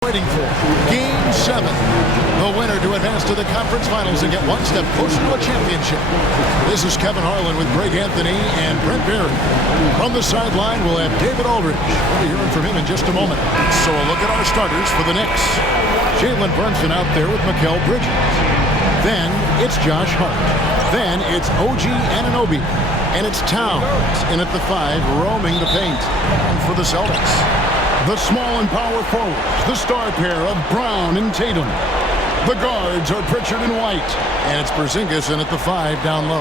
Waiting for Game 7. The winner to advance to the conference finals and get one step closer to a championship. This is Kevin Harlan with Greg Anthony and Brent Barry. From the sideline, we'll have David Aldridge. We'll be hearing from him in just a moment. So a look at our starters for the Knicks. Jalen Brunson out there with Mikal Bridges. Then it's Josh Hart. Then it's OG Anunoby. And it's Towns in at the 5, roaming the paint. And for the Celtics, the small and power forwards, the star pair of Brown and Tatum. The guards are Pritchard and White. And it's Porzingis in at the 5 down low.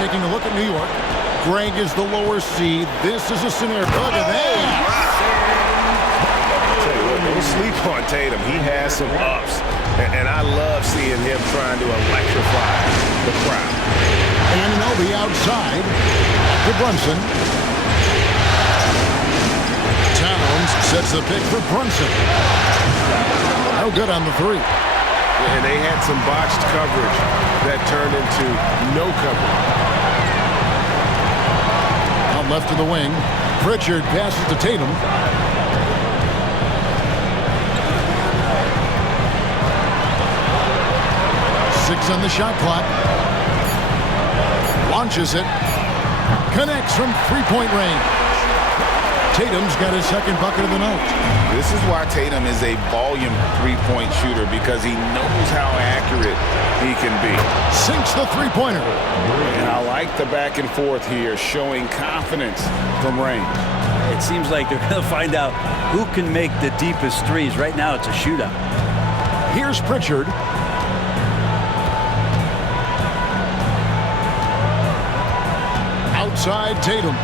Taking a look at New York, Greg is the lower seed. This is a scenario. Look at that. Don't sleep on Tatum. He has some ups. And I love seeing him trying to electrify the crowd. Anunoby outside to Brunson. Towns sets the pick for Brunson. No good on the 3. And they had some botched coverage that turned into no coverage. Out left to the wing. Pritchard passes to Tatum. Six on the shot clock. Launches it. Connects from three-point range. Tatum's got his second bucket of the night. This is why Tatum is a volume three-point shooter, because he knows how accurate he can be. Sinks the three-pointer. And I like the back and forth here, showing confidence from range. It seems like they're going to find out who can make the deepest threes. Right now it's a shootout. Here's Pritchard. Outside Tatum.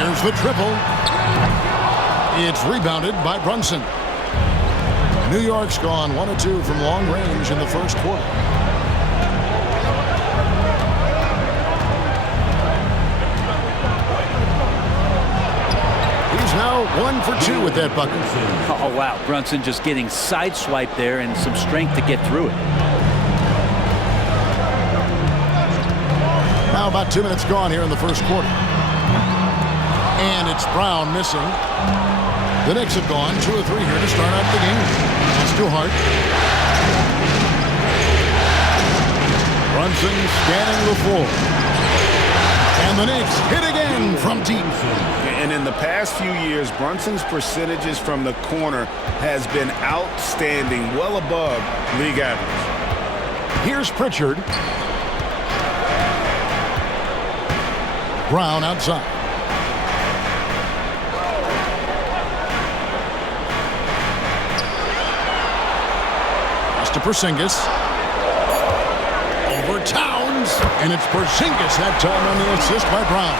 There's the triple. It's rebounded by Brunson. New York's gone 1 of 2 from long range in the first quarter. He's now 1 for 2 with that bucket. Oh, wow. Brunson just getting sideswiped there and some strength to get through it. Now about 2 minutes gone here in the first quarter. And it's Brown missing. The Knicks have gone 2 of 3 here to start out the game. That's too hard. Brunson scanning the floor. And the Knicks hit again from deep. And in the past few years, Brunson's percentages from the corner has been outstanding, well above league average. Here's Pritchard. Brown outside. To Porzingis. Over Towns. And it's Porzingis that time on the assist by Brown.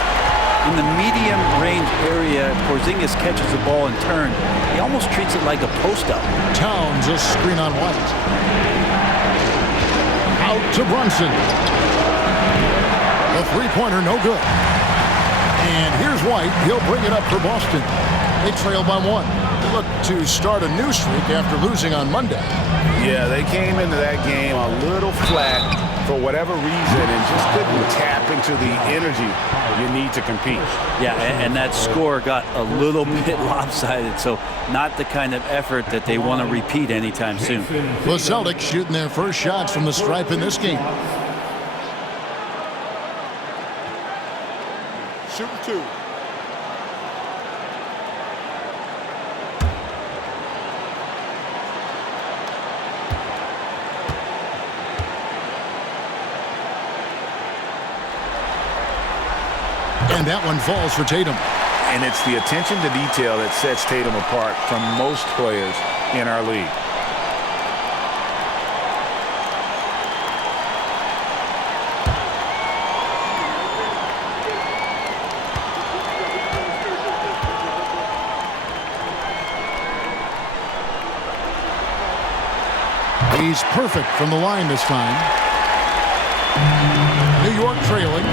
In the medium range area, Porzingis catches the ball and turn. He almost treats it like a post-up. Towns a screen on White. Out to Brunson. The three-pointer no good. And here's White. He'll bring it up for Boston. They trail by 1. Look to start a new streak after losing on Monday. Yeah, they came into that game a little flat for whatever reason and just couldn't tap into the energy you need to compete. Yeah, and that score got a little bit lopsided, so not the kind of effort that they want to repeat anytime soon. The Celtics shooting their first shots from the stripe in this game. Shooting 2. And that one falls for Tatum. And it's the attention to detail that sets Tatum apart from most players in our league. He's perfect from the line this time. New York trailing.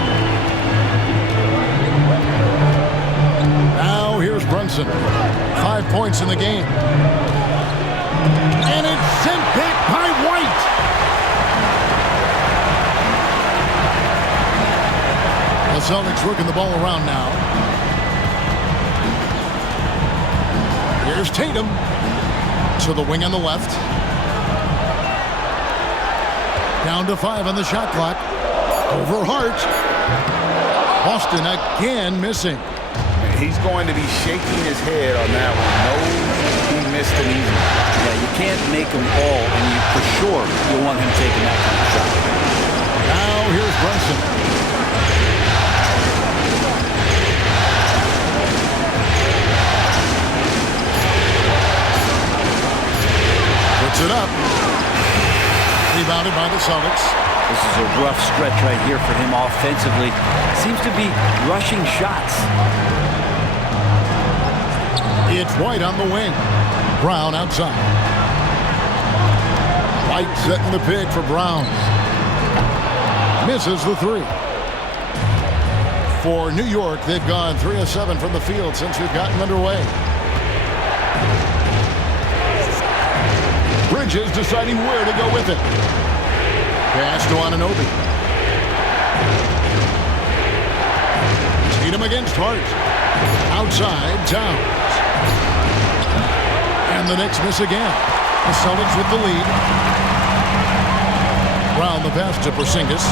Now here's Brunson. 5 points in the game. And it's sent back by White. The Celtics working the ball around now. Here's Tatum. To the wing on the left. Down to 5 on the shot clock. Over Hart. Boston again missing. He's going to be shaking his head on that one. No, he missed an easy one. Yeah, you can't make them all, and you for sure you'll want him taking that kind of shot. Now here's Brunson. Puts it up. Rebounded by the Celtics. This is a rough stretch right here for him offensively. Seems to be rushing shots. It's White on the wing. Brown outside. White setting the pick for Brown. Misses the 3. For New York, they've gone 3 of 7 from the field since we've gotten underway. Bridges deciding where to go with it. Pass to Anunoby. Tatum against Hart. Outside, Towns. And the Knicks miss again. The Celtics with the lead. Brown the pass to Porzingis.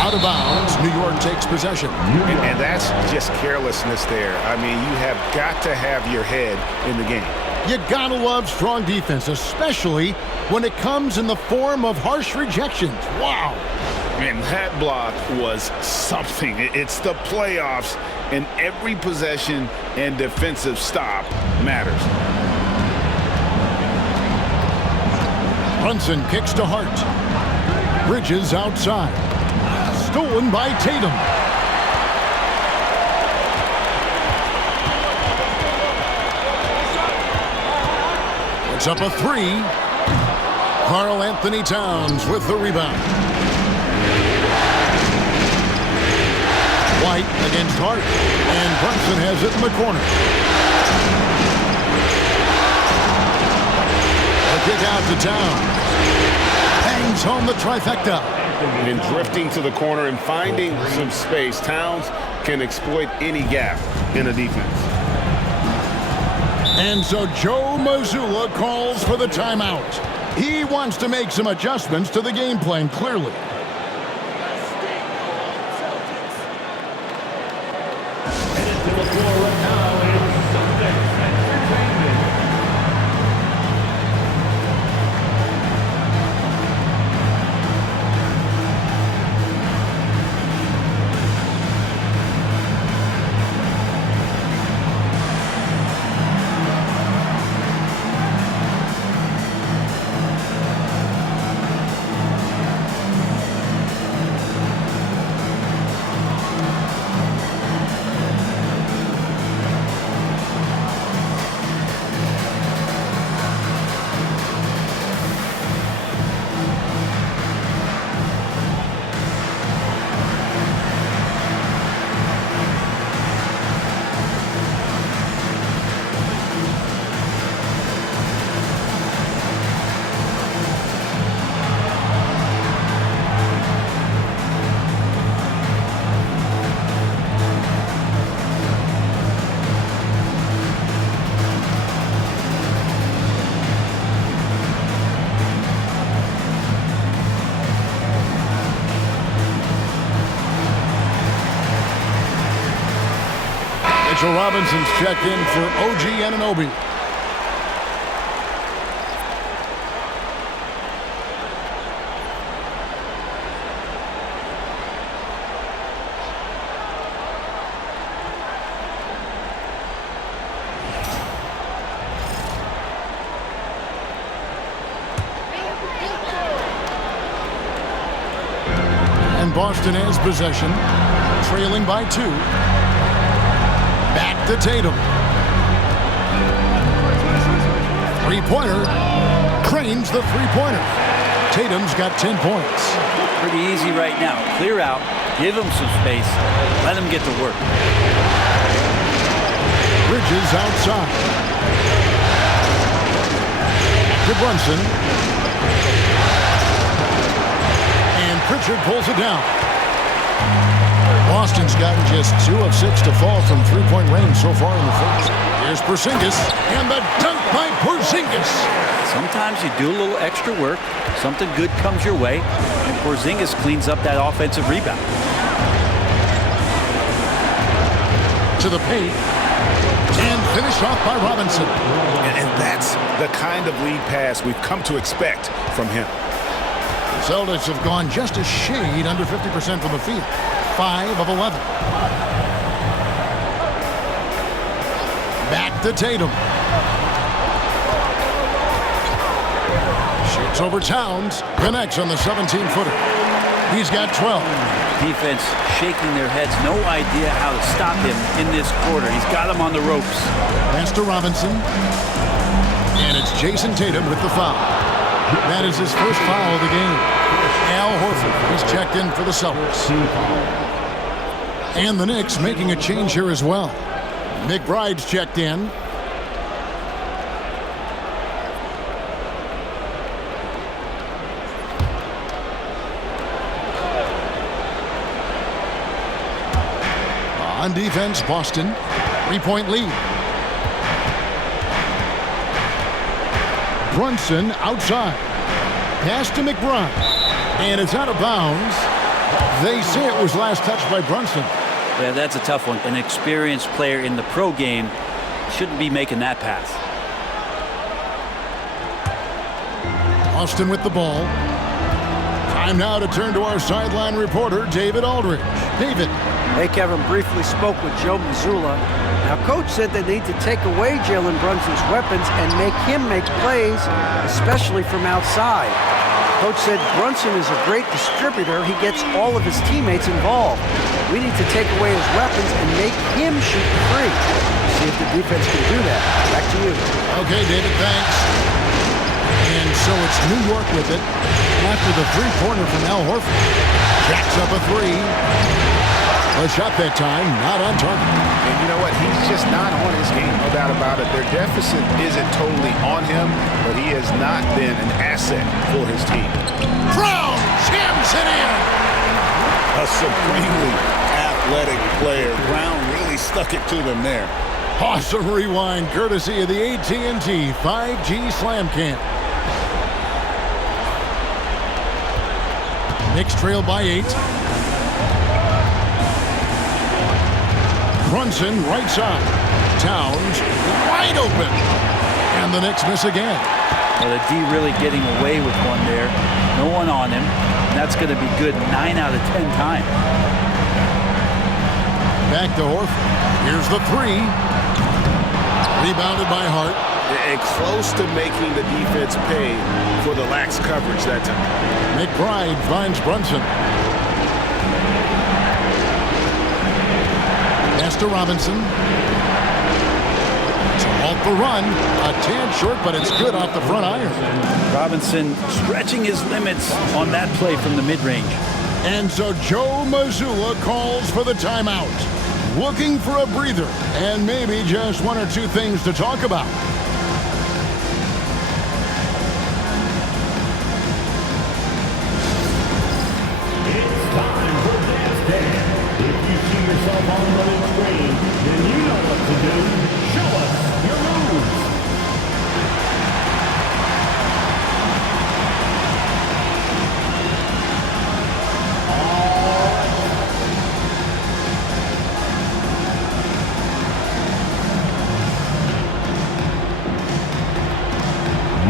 Out of bounds. New York takes possession. And that's just carelessness there. I mean, you have got to have your head in the game. You gotta love strong defense, especially when it comes in the form of harsh rejections. Wow. And that block was something. It's the playoffs, and every possession and defensive stop matters. Brunson kicks to Hart. Bridges outside. Stolen by Tatum. It's up a 3. Karl Anthony Towns with the rebound. White against Hart. And Brunson has it in the corner. A kick out to Towns. Hangs home the trifecta. And drifting to the corner and finding some space, Towns can exploit any gap in a defense. And so Joe Mazzulla calls for the timeout. He wants to make some adjustments to the game plan, clearly. Mitchell Robinson's checked in for OG Anunoby. And Boston has possession, trailing by 2. Back to Tatum. Three-pointer. Cranes the three-pointer. Tatum's got 10 points. Pretty easy right now. Clear out. Give him some space. Let him get to work. Bridges outside. To Brunson. And Pritchard pulls it down. Boston's gotten just 2 of 6 to fall from three-point range so far in the first. Here's Porzingis, and the dunk by Porzingis. Sometimes you do a little extra work, something good comes your way, and Porzingis cleans up that offensive rebound. To the paint, and finished off by Robinson. And that's the kind of lead pass we've come to expect from him. Celtics have gone just a shade under 50% from the field. 5 of 11. Back to Tatum. Shoots over Towns. Connects on the 17-footer. He's got 12. Defense shaking their heads. No idea how to stop him in this quarter. He's got him on the ropes. Pass to Robinson. And it's Jason Tatum with the foul. That is his first foul of the game. Al Horford, he's checked in for the Celtics. And the Knicks making a change here as well. McBride's checked in. On defense, Boston. 3-point lead. Brunson outside. Pass to McBride. And it's out of bounds. They say it was last touched by Brunson. Yeah, that's a tough one. An experienced player in the pro game shouldn't be making that pass. Austin with the ball. Time now to turn to our sideline reporter, David Aldridge. David. Hey, Kevin, briefly spoke with Joe Mazzulla. Now, Coach said they need to take away Jalen Brunson's weapons and make him make plays, especially from outside. Coach said Brunson is a great distributor. He gets all of his teammates involved. We need to take away his weapons and make him shoot free. See if the defense can do that. Back to you. Okay, David, thanks. And so it's New York with it after the three-pointer from Al Horford. Jacks up a three. A shot that time, not on target. And you know what? He's just not on his game, no doubt about it. Their deficit isn't totally on him, but he has not been an asset for his team. Brown jams it in. A supremely athletic player. Brown really stuck it to them there. Awesome rewind courtesy of the AT&T 5G Slam Cam. Knicks trail by 8. Brunson right side. Towns wide open. And the Knicks miss again. Well, the D really getting away with one there. No one on him. That's going to be good 9 out of 10 times. Back to Horford. Here's the three. Rebounded by Hart. And close to making the defense pay for the lax coverage that time. McBride finds Brunson. Pass to Robinson. To halt the run. A tad short, but it's good off the front iron. Robinson stretching his limits on that play from the mid-range. And so Joe Mazzulla calls for the timeout. Looking for a breather and maybe just one or two things to talk about. It's time for Dance Dance. If you see yourself on the big screen, then you know what to do. Show us your moves.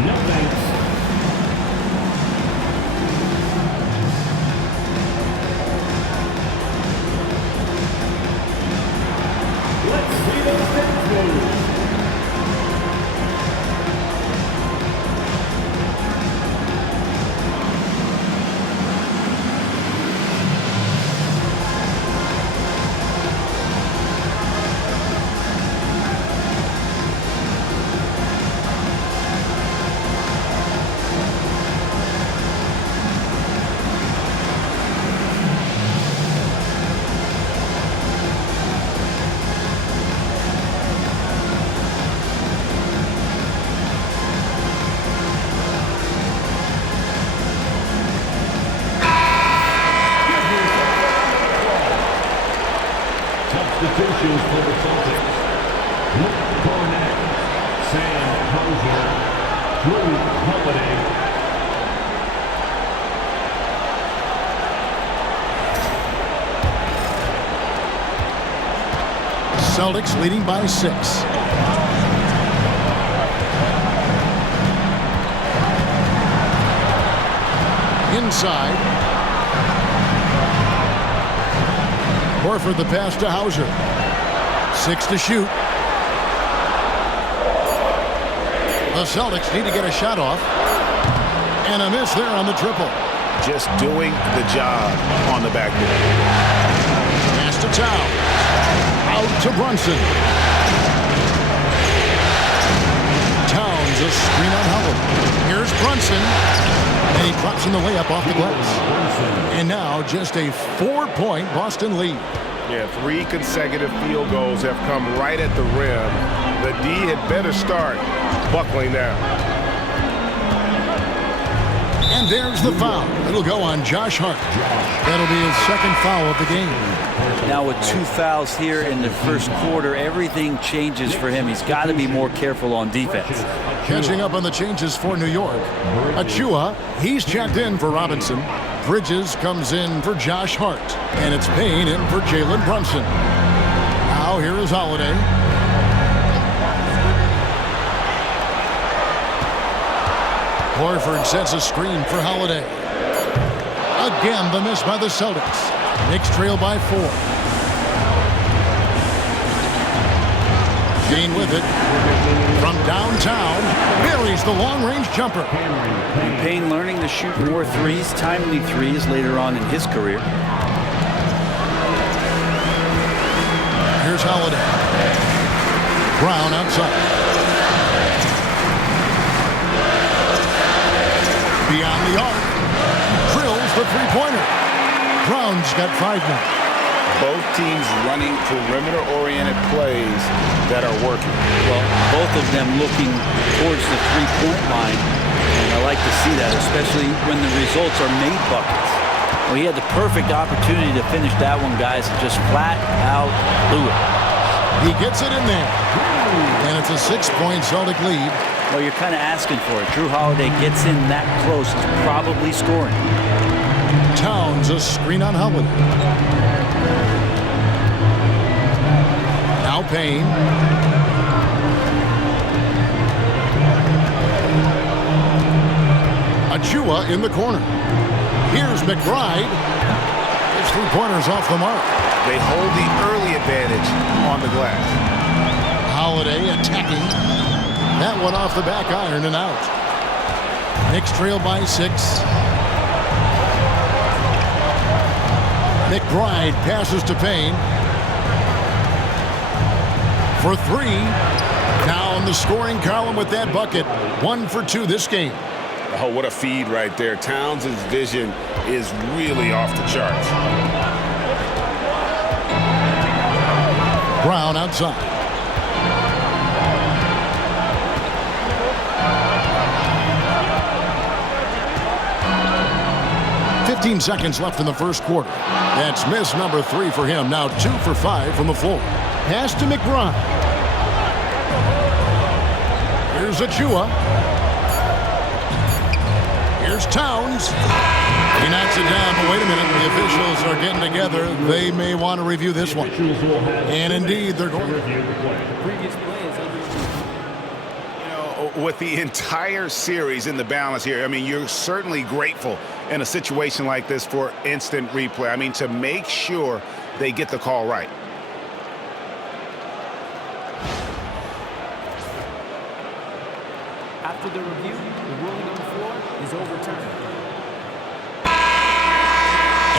No thanks. Let's see those dance moves. Substitutions for the Celtics. Luke Barnett, Sam Hosier, Holiday. Celtics leading by 6. Inside. Horford the pass to Hauser. 6 to shoot. The Celtics need to get a shot off. And a miss there on the triple. Just doing the job on the backboard. Pass to Towns. Out to Brunson. Towns a screen on Howard. Here's Brunson. And he drops in the layup off the glass. And now just a 4-point Boston lead. Yeah, 3 consecutive field goals have come right at the rim. The D had better start buckling down. And there's the foul. It'll go on Josh Hart. That'll be his second foul of the game. Now with 2 fouls here in the first quarter, everything changes for him. He's got to be more careful on defense. Catching up on the changes for New York. Achua, he's checked in for Robinson. Bridges comes in for Josh Hart. And it's Payne in for Jalen Brunson. Now here is Holiday. Horford sets a screen for Holiday. Again, the miss by the Celtics. Knicks trail by 4. Kane with it. From downtown, buries the long-range jumper. Payne learning to shoot more threes, timely threes later on in his career. Here's Holiday. Brown outside. Beyond the arc. Drills the three-pointer. Brown's got 5 now. Both teams running perimeter-oriented plays that are working. Well, both of them looking towards the three-point line. And I like to see that, especially when the results are made buckets. Well, he had the perfect opportunity to finish that one, guys, and just flat out blew it. He gets it in there. And it's a 6-point Celtic lead. Well, you're kind of asking for it. Drew Holiday gets in that close. He's probably scoring. Towns a screen on Holiday. Now Payne. Achua in the corner. Here's McBride. His three-pointer's off the mark. They hold the early advantage on the glass. Holiday attacking. That one off the back iron and out. Knicks trail by 6. McBride passes to Payne. For 3. Now on the scoring column with that bucket. 1 for 2 this game. Oh, what a feed right there. Towns' vision is really off the charts. Brown outside. "15 seconds left in the first quarter. That's miss number 3 for him. Now 2 for 5 from the floor. Pass to McBride. Here's Achua. Here's Towns. He knocks it down, but wait a minute. The officials are getting together. They may want to review this one. And indeed, they're going to. With the entire series in the balance here, I mean, you're certainly grateful in a situation like this for instant replay. I mean, to make sure they get the call right. After the review, the ruling on the floor is overturned.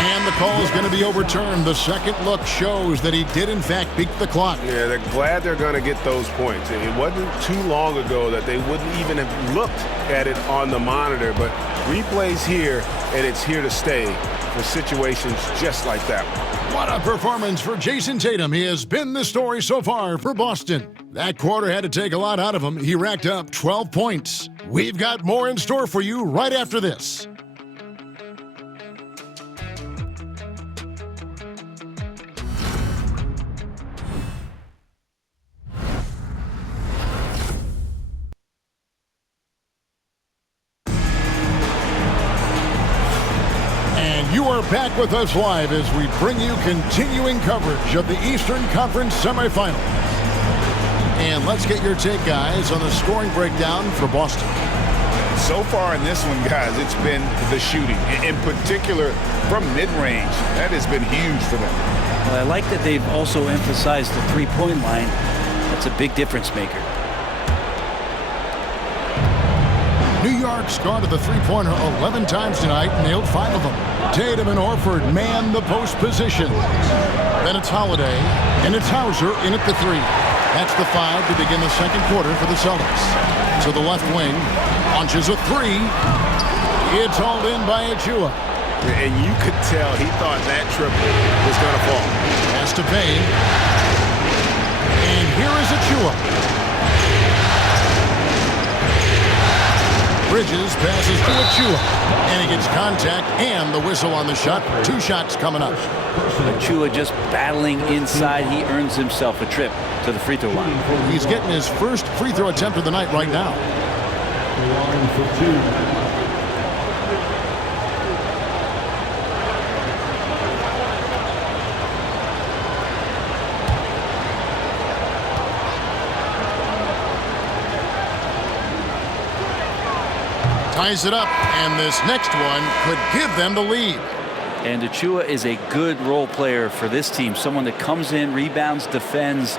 And the call is going to be overturned. The second look shows that he did, in fact, beat the clock. Yeah, they're glad they're going to get those points. It wasn't too long ago that they wouldn't even have looked at it on the monitor, but replay's here, and it's here to stay for situations just like that one. What a performance for Jason Tatum. He has been the story so far for Boston. That quarter had to take a lot out of him. He racked up 12 points. We've got more in store for you right after this. You are back with us live as we bring you continuing coverage of the Eastern Conference Semifinals. And let's get your take, guys, on the scoring breakdown for Boston. So far in this one, guys, it's been the shooting, in particular from mid-range. That has been huge for them. Well, I like that they've also emphasized the three-point line. That's a big difference maker. New York's gone to the three-pointer 11 times tonight, nailed 5 of them. Tatum and Horford man the post position. Then it's Holiday, and it's Hauser in at the 3. That's the 5 to begin the second quarter for the Celtics. To the left wing, launches a 3. It's hauled in by Achua. And you could tell he thought that triple was going to fall. Pass to Payne. And here is Achua. Bridges passes to Achua, and he gets contact and the whistle on the shot. 2 shots coming up. Achua just battling inside. He earns himself a trip to the free throw line. He's getting his first free throw attempt of the night right now. Line for 2. Ties it up, and this next one could give them the lead. And Achua is a good role player for this team. Someone that comes in, rebounds, defends,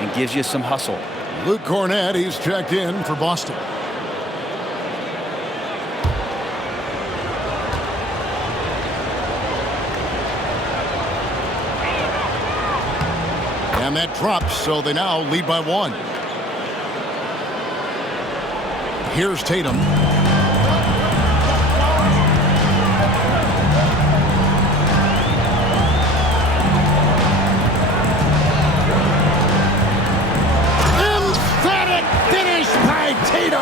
and gives you some hustle. Luke Cornett, he's checked in for Boston. And that drops, so they now lead by 1. Here's Tatum.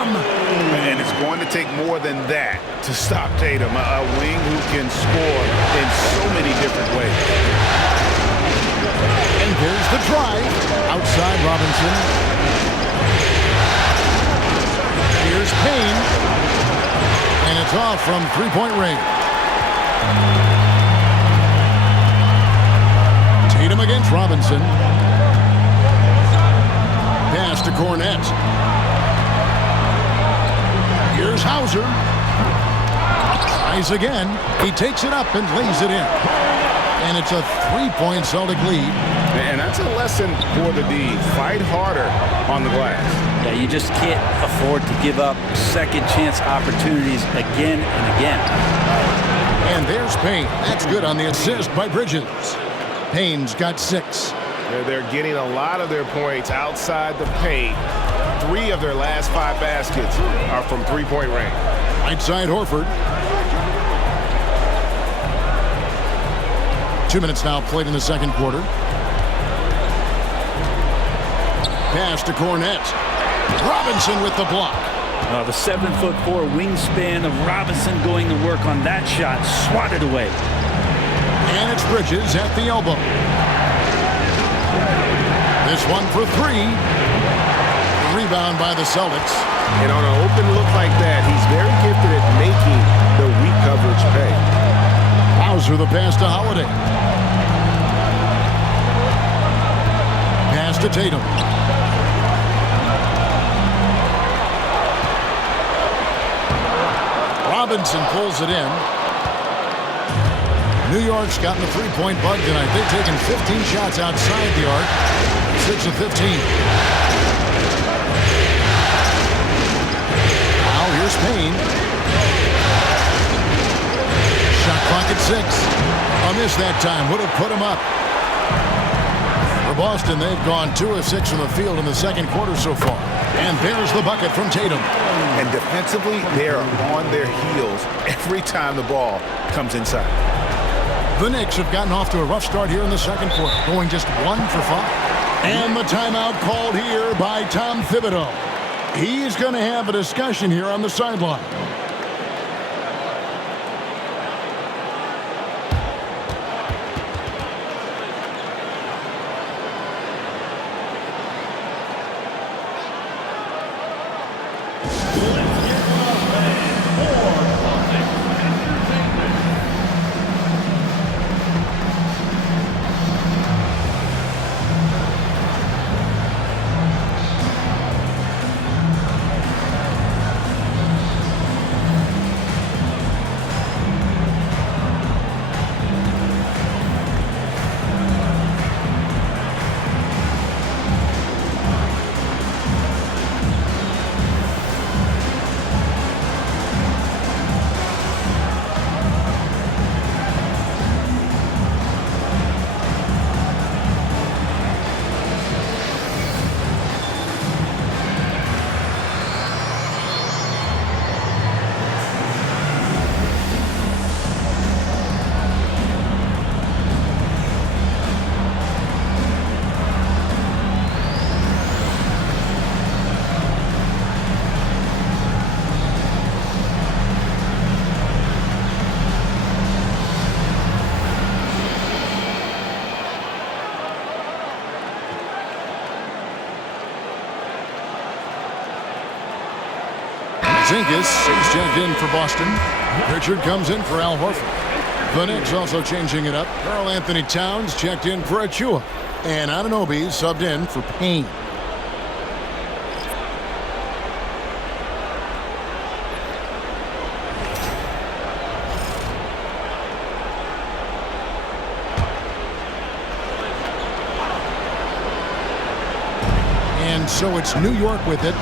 And it's going to take more than that to stop Tatum, a wing who can score in so many different ways. And there's the drive. Outside Robinson. Here's Payne. And it's off from three-point range. Tatum against Robinson. Pass to Cornett. Here's Hauser. Tries again. He takes it up and lays it in. And it's a 3-point Celtic lead. And that's a lesson for the D. Fight harder on the glass. Yeah, you just can't afford to give up second chance opportunities again and again. And there's Payne. That's good on the assist by Bridges. Payne's got 6. They're getting a lot of their points outside the paint. 3 of their last 5 baskets are from three-point range. Right side Horford. 2 minutes now played in the second quarter. Pass to Cornett. Robinson with the block. The 7'4" wingspan of Robinson going to work on that shot. Swatted away. And it's Bridges at the elbow. This one for 3. Rebound by the Celtics. And on an open look like that, he's very gifted at making the weak coverage pay. Hauser the pass to Holiday. Pass to Tatum. Robinson pulls it in. New York's gotten a 3-point bug tonight. They've taken 15 shots outside the arc. 6 of 15. Now here's Payne. Shot clock at 6. A miss that time. Would have put him up. For Boston, they've gone 2 of 6 from the field in the second quarter so far. And there's the bucket from Tatum. And defensively, they are on their heels every time the ball comes inside. The Knicks have gotten off to a rough start here in the second quarter, going just 1 for 5. And the timeout called here by Tom Thibodeau. He's going to have a discussion here on the sideline. Porzingis is checked in for Boston. Richard comes in for Al Horford. The Knicks also changing it up. Karl Anthony Towns checked in for Achua. And Anunoby subbed in for Payne. And so it's New York with it.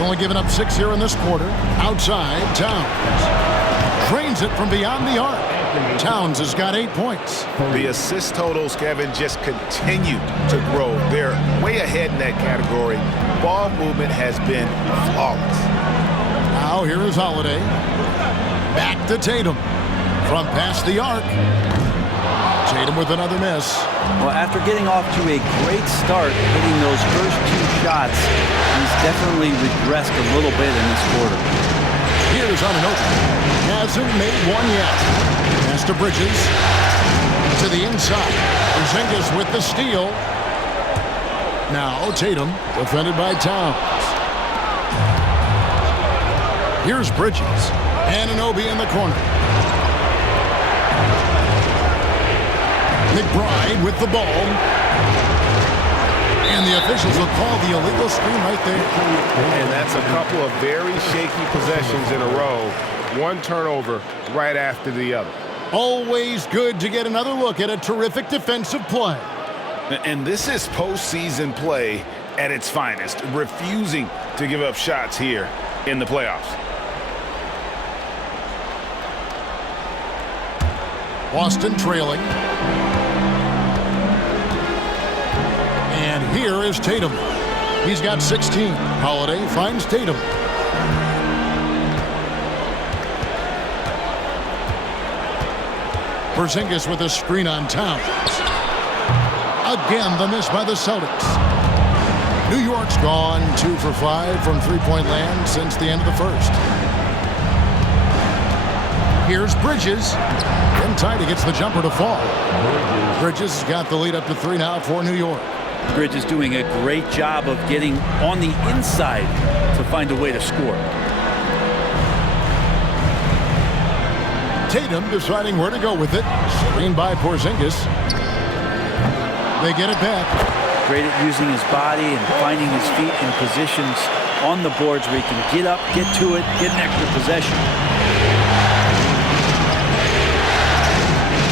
Only giving up 6 here in this quarter. Outside, Towns. Drains it from beyond the arc. Towns has got 8 points. The assist totals, Kevin, just continue to grow. They're way ahead in that category. Ball movement has been flawless. Now here is Holiday. Back to Tatum. From past the arc. Tatum with another miss. Well, after getting off to a great start, hitting those first 2 shots, he's definitely regressed a little bit in this quarter. Here's Anunoby. Hasn't made one yet. Pass to Bridges. To the inside. Porzingis with the steal. Now Tatum, defended by Towns. Here's Bridges. Anunoby in the corner. McBride with the ball. And the officials will call the illegal screen right there. And that's a couple of very shaky possessions in a row. One turnover right after the other. Always good to get another look at a terrific defensive play. And this is postseason play at its finest, refusing to give up shots here in the playoffs. Boston trailing. And here is Tatum. He's got 16. Holiday finds Tatum. Porzingis with a screen on Towns. Again, the miss by the Celtics. New York's gone 2 for 5 from three-point land since the end of the first. Here's Bridges. And Tidy gets the jumper to fall. Bridges has got the lead up to 3 now for New York. Bridges doing a great job of getting on the inside to find a way to score. Tatum deciding where to go with it. Screened by Porzingis. They get it back. Great at using his body and finding his feet in positions on the boards where he can get up, get to it, get an extra possession.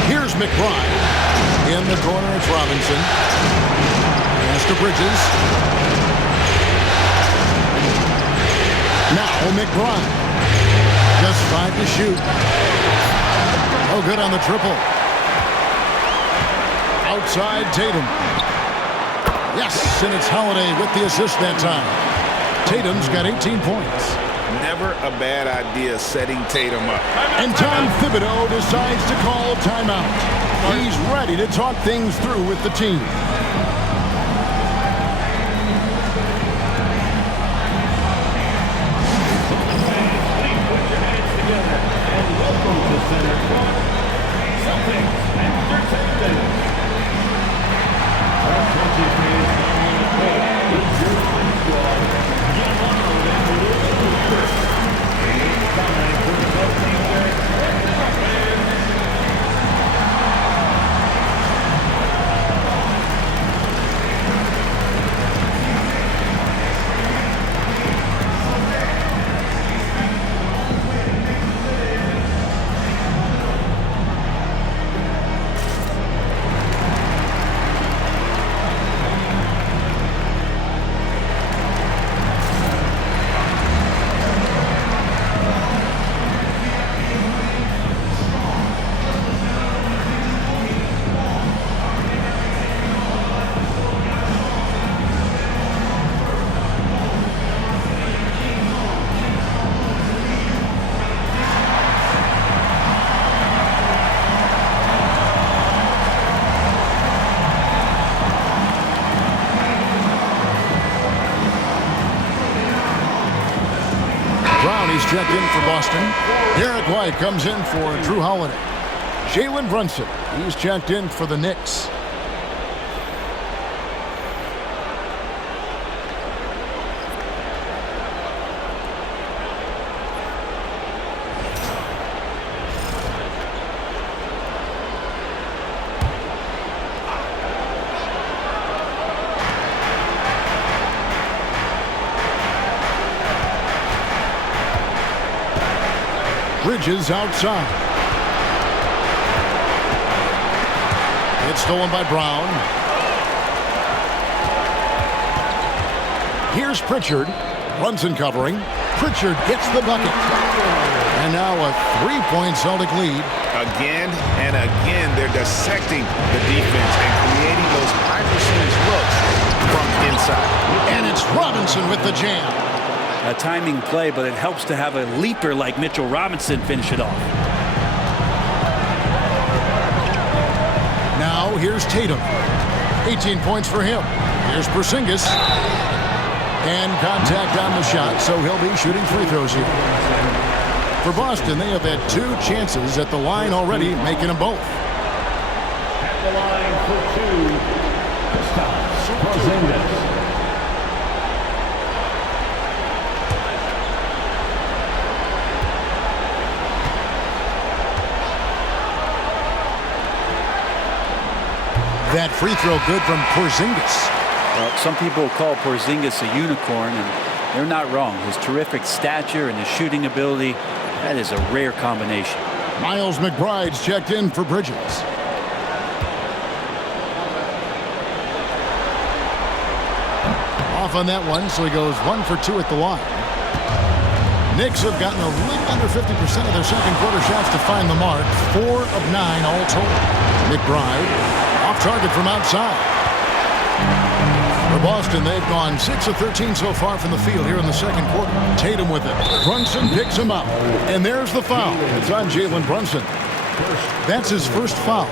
Here's McBride. In the corner, it's Robinson. Pass to Bridges. Now McBride. Just 5 to shoot. Oh, good on the triple. Outside Tatum. Yes, and it's Holiday with the assist that time. Tatum's got 18 points. Never a bad idea setting Tatum up. And Tom Thibodeau decides to call timeout. He's ready to talk things through with the team. He's checked in for Boston. Derek White comes in for Drew Holiday. Jalen Brunson, he's checked in for the Knicks. Bridges outside. It's stolen by Brown. Here's Pritchard. Brunson covering. Pritchard gets the bucket. And now a 3-point Celtic lead. Again and again, they're dissecting the defense and creating those high percentage looks from inside. And it's Robinson with the jam. A timing play, but it helps to have a leaper like Mitchell Robinson finish it off. Now here's Tatum. 18 points for him. Here's Porzingis. And contact on the shot, so he'll be shooting free throws here. For Boston, they have had 2 chances at the line already, making them both. At the line for 2, Porzingis. That free throw good from Porzingis. Well, some people call Porzingis a unicorn, and they're not wrong. His terrific stature and his shooting ability, that is a rare combination. Miles McBride's checked in for Bridges. Off on that one, so he goes 1 for 2 at the line. Knicks have gotten a little under 50% of their second quarter shots to find the mark. 4 of 9 all told. McBride off target from outside. For Boston, they've gone 6 of 13 so far from the field here in the second quarter. Tatum with it. Brunson picks him up. And there's the foul. It's on Jalen Brunson. That's his first foul.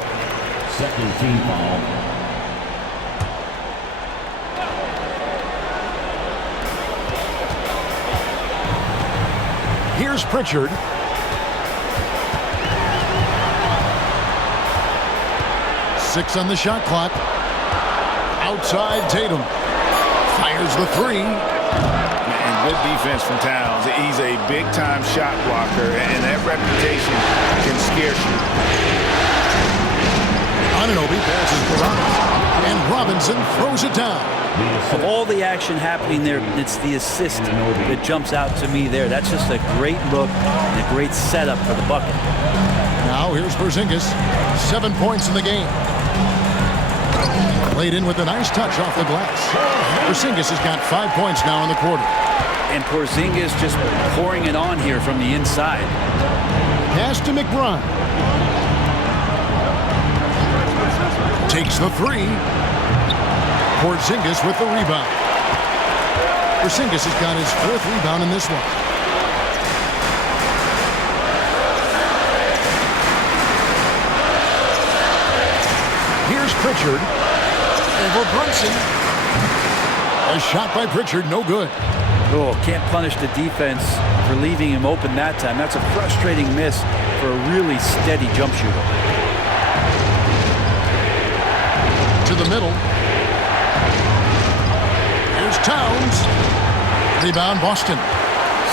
Second team foul. Here's Pritchard. Six on the shot clock. Outside Tatum. Fires the 3. And good defense from Towns. He's a big-time shot blocker, and that reputation can scare you. Anunoby passes to Robinson. And Robinson throws it down. Of all the action happening there, it's the assist that jumps out to me there. That's just a great look and a great setup for the bucket. Now here's Porzingis. 7 points in the game. Laid in with a nice touch off the glass. Porzingis has got 5 points now in the quarter. And Porzingis just pouring it on here from the inside. Pass to McBride. Takes the 3. Porzingis with the rebound. Porzingis has got his 4th rebound in this one. Here's Pritchard. Over Brunson. A shot by Pritchard, no good. Oh, can't punish the defense for leaving him open that time. That's a frustrating miss for a really steady jump shooter. To the middle. Here's Towns. Rebound Boston.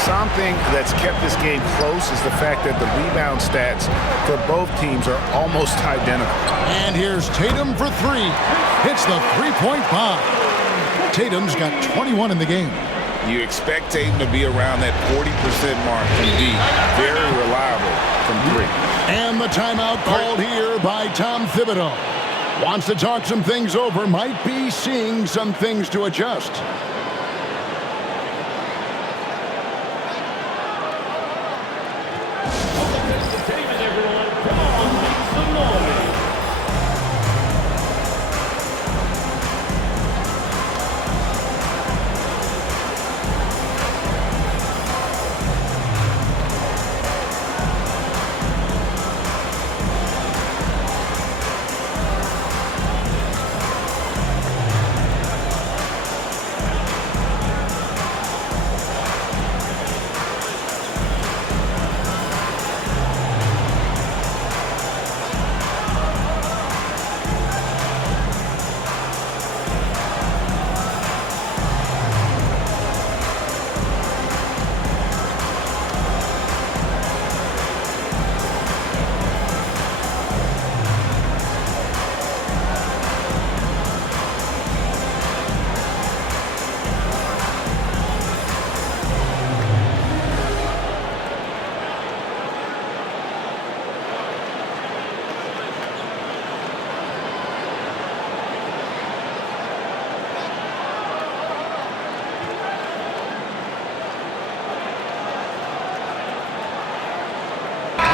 Something that's kept this game close is the fact that the rebound stats for both teams are almost identical. And here's Tatum for 3. Hits the 3-point bomb. Tatum's got 21 in the game. You expect Tatum to be around that 40% mark from deep. Very reliable from 3. And the timeout called here by Tom Thibodeau. Wants to talk some things over. Might be seeing some things to adjust.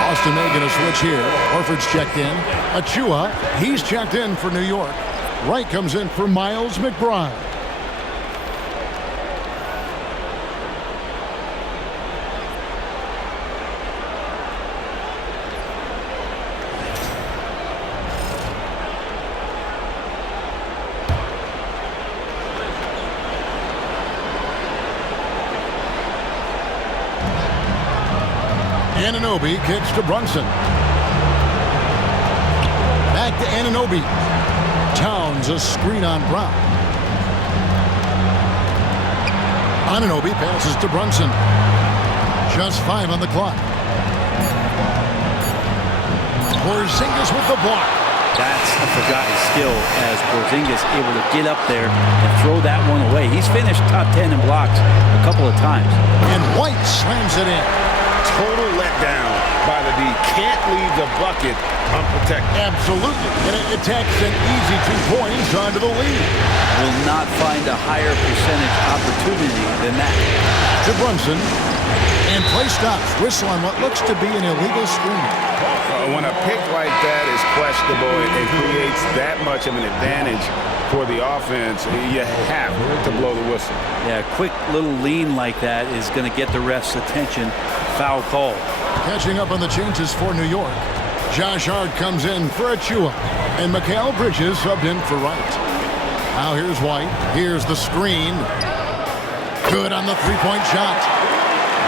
Boston making a switch here. Horford's checked in. Achua, he's checked in for New York. Wright comes in for Miles McBride. Anunoby kicks to Brunson. Back to Anunoby. Towns a screen on Brown. Anunoby passes to Brunson. Just 5 on the clock. Porzingis with the block. That's a forgotten skill as Porzingis able to get up there and throw that one away. He's finished top 10 in blocks a couple of times. And White slams it in. Total letdown by the D. Can't leave the bucket unprotected. Absolutely. And it takes an easy 2 points onto the lead. Will not find a higher percentage opportunity than that. To Brunson. And play stops. Whistle on what looks to be an illegal screen. When a pick like that is questionable and creates that much of an advantage for the offense, you have to blow the whistle. Yeah, a quick little lean like that is going to get the ref's attention. Foul call. Catching up on the changes for New York. Josh Hart comes in for Achua. And Mikal Bridges subbed in for Wright. Now here's White. Here's the screen. Good on the three-point shot.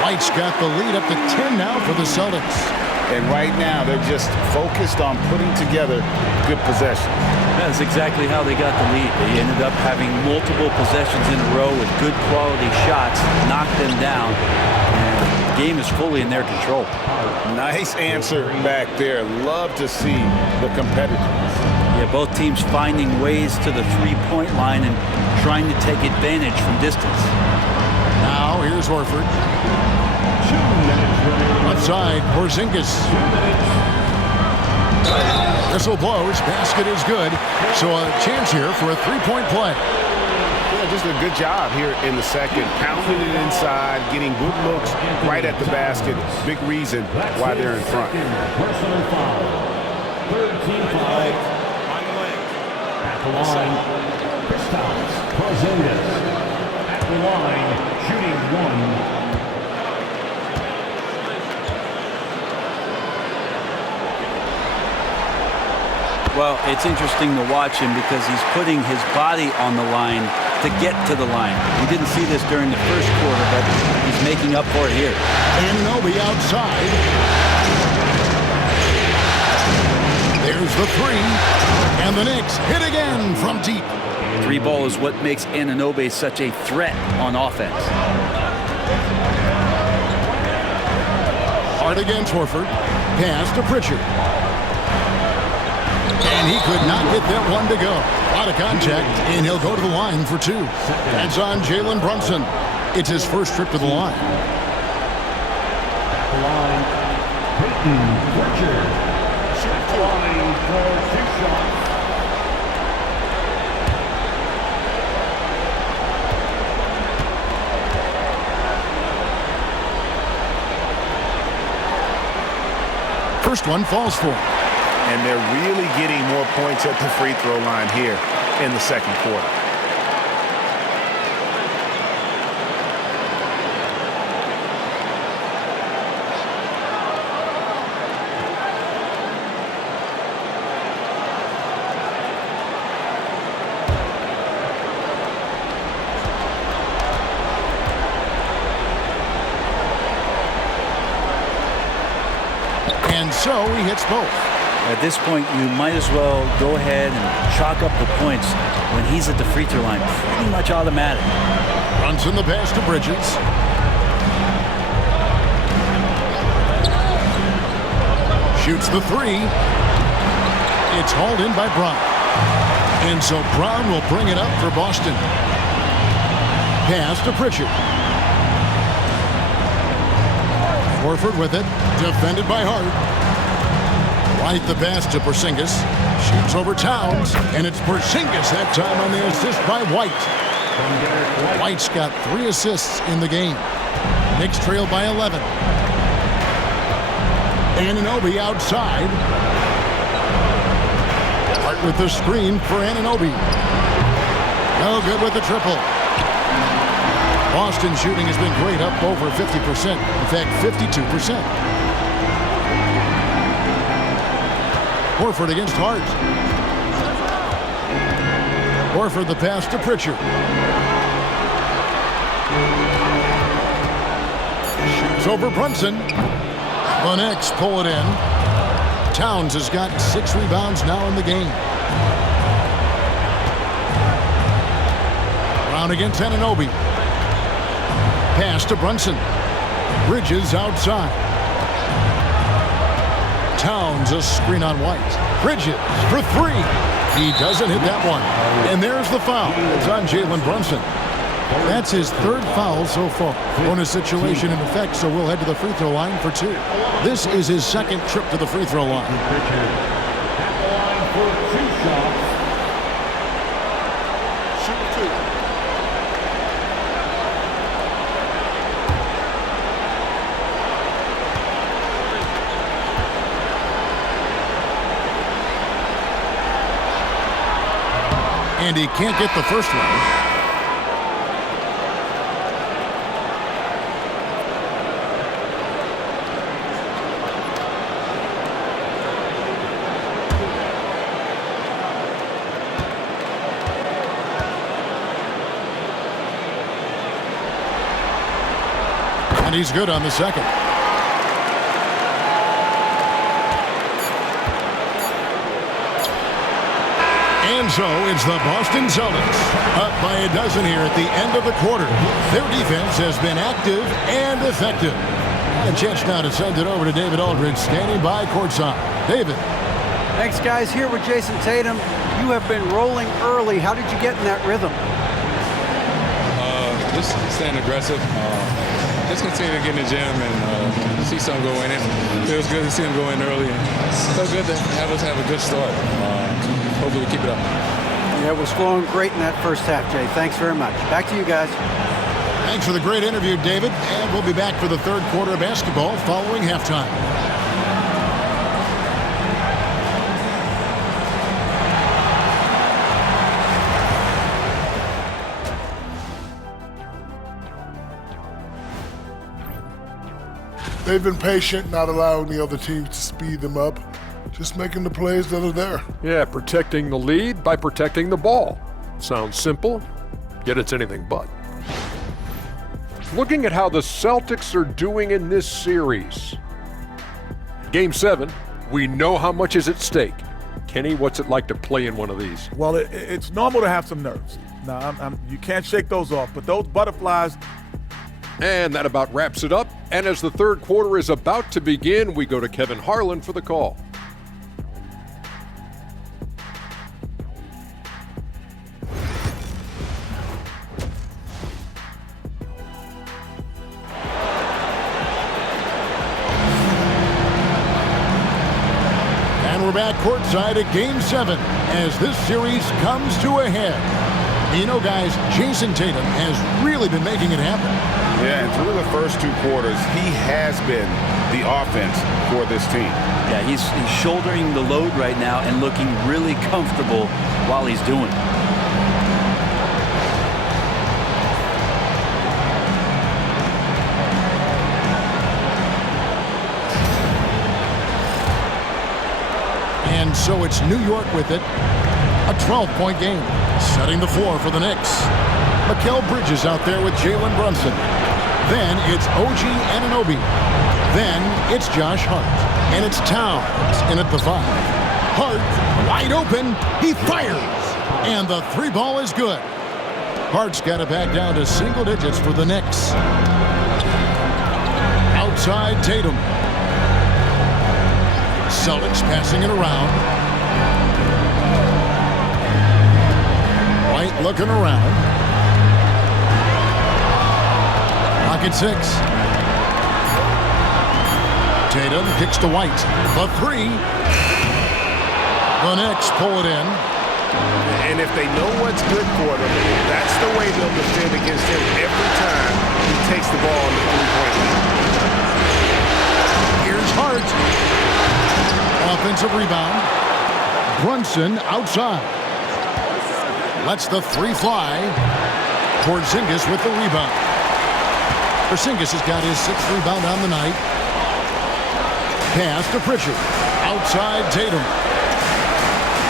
White's got the lead up to 10 now for the Celtics. And right now, they're just focused on putting together good possession. That's exactly how they got the lead. They ended up having multiple possessions in a row with good quality shots, knocked them down, and the game is fully in their control. Nice answer back there. Love to see the competitiveness. Yeah, both teams finding ways to the three-point line and trying to take advantage from distance. Now here's Horford. Left side, Porzingis. Whistle blows. Basket is good. So a chance here for a three-point play. Yeah, just a good job here in the second. Pounding it inside, getting good looks right at the basket. Big reason why they're in front. Personal foul. Third team foul. On the leg. At the line, Kristaps Porzingis. At the line, shooting 1. Well, it's interesting to watch him because he's putting his body on the line to get to the line. We didn't see this during the first quarter, but he's making up for it here. Anunoby outside. There's the three. And the Knicks hit again from deep. Three ball is what makes Anunoby such a threat on offense. Hard against Horford. Pass to Pritchard. And he could not get that one to go. Out of contact, and he'll go to the line for 2. That's on Jalen Brunson. It's his first trip to the line. At the line, Peyton Pritchard. At the line for 6 shots. First one falls for him. And they're really getting more points at the free throw line here in the second quarter. And so he hits both. At this point, you might as well go ahead and chalk up the points when he's at the free throw line. Pretty much automatic. Brunson the pass to Bridges. Shoots the three. It's hauled in by Brown. And so Brown will bring it up for Boston. Pass to Pritchard. Horford with it. Defended by Hart. Right the pass to Porzingis. Shoots over Towns. And it's Porzingis that time on the assist by White. White's got 3 assists in the game. Knicks trail by 11. Anunoby outside. Hart with the screen for Anunoby. No good with the triple. Boston shooting has been great, up over 50%. In fact, 52%. Horford against Hart. Horford the pass to Pritchard. Shoots over Brunson. The Knicks pull it in. Towns has got 6 rebounds now in the game. Brown against Anunoby. Pass to Brunson. Bridges outside. Towns a screen on White. Bridges for 3. He doesn't hit that one. And there's the foul. It's on Jalen Brunson. That's his 3rd foul so far. Bonus situation in effect, so we'll head to the free throw line for 2. This is his 2nd trip to the free throw line. At the line for 2 shots. Shoot 2. And he can't get the first one. And he's good on the second. And so it's the Boston Celtics up by a dozen here at the end of the quarter. Their defense has been active and effective. A chance now to send it over to David Aldridge, standing by courtside. David. Thanks, guys. Here with Jason Tatum. You have been rolling early. How did you get in that rhythm? Just staying aggressive. Just continue to get in the gym and see something go in. It feels good to see them go in early. It feels good to have us have a good start. Hopefully we keep it up. Yeah, it was flowing great in that first half, Jay. Thanks very much. Back to you guys. Thanks for the great interview, David. And we'll be back for the 3rd quarter of basketball following halftime. They've been patient, not allowing the other teams to speed them up, just making the plays that are there. Yeah, protecting the lead by protecting the ball. Sounds simple, yet it's anything but. Looking at how the Celtics are doing in this series. Game 7, we know how much is at stake. Kenny, what's it like to play in one of these? Well, it's normal to have some nerves. Now, you can't shake those off, but those butterflies. And that about wraps it up. And as the 3rd quarter is about to begin, we go to Kevin Harlan for the call. And we're back courtside at Game 7 as this series comes to a head. You know, guys, Jason Tatum has really been making it happen. Yeah, and through the first 2 quarters, he has been the offense for this team. Yeah, he's shouldering the load right now and looking really comfortable while he's doing it. And so it's New York with it. A 12-point game, setting the floor for the Knicks. Mikal Bridges out there with Jalen Brunson. Then it's OG Anunoby. Then it's Josh Hart. And it's Towns in at the 5. Hart wide open. He fires. And the 3 ball is good. Hart's got it back down to single digits for the Knicks. Outside Tatum. Celtics passing it around. White looking around. Pocket 6. Tatum kicks to White. The 3. The Knicks pull it in. And if they know what's good for them, that's the way they'll defend against him every time he takes the ball in the 3-point line. Here's Hart. offensive rebound. Brunson outside. Lets the three fly. Porzingis with the rebound. Porzingis has got his 6th rebound on the night. Pass to Pritchard. Outside Tatum.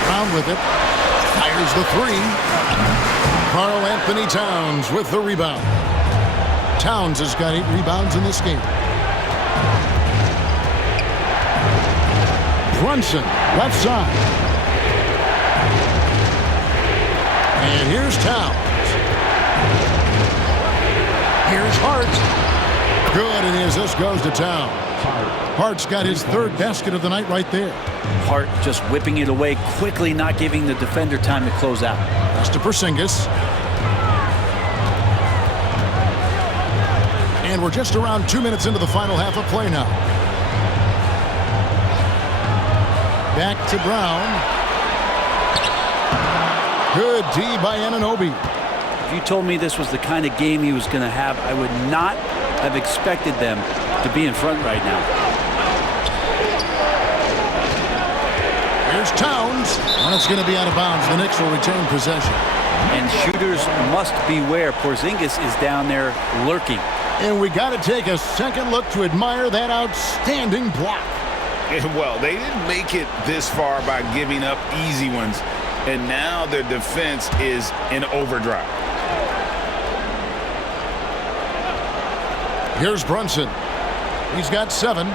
Brown with it. Fires the three. Karl Anthony Towns with the rebound. Towns has got 8 rebounds in this game. Brunson, left side. And here's Towns. Here's Hart. Good, and the assist goes to Towns. Hart's got his 3rd basket of the night right there. Hart just whipping it away quickly, not giving the defender time to close out. That's to Porzingis. And we're just around 2 minutes into the final half of play now. Back to Brown. Good D by Anunoby. If you told me this was the kind of game he was going to have, I would not have expected them to be in front right now. Here's Towns. And it's going to be out of bounds. The Knicks will retain possession. And shooters must beware. Porzingis is down there lurking. And we got to take a second look to admire that outstanding block. Well, they didn't make it this far by giving up easy ones, and now their defense is in overdrive. Here's Brunson. He's got 7.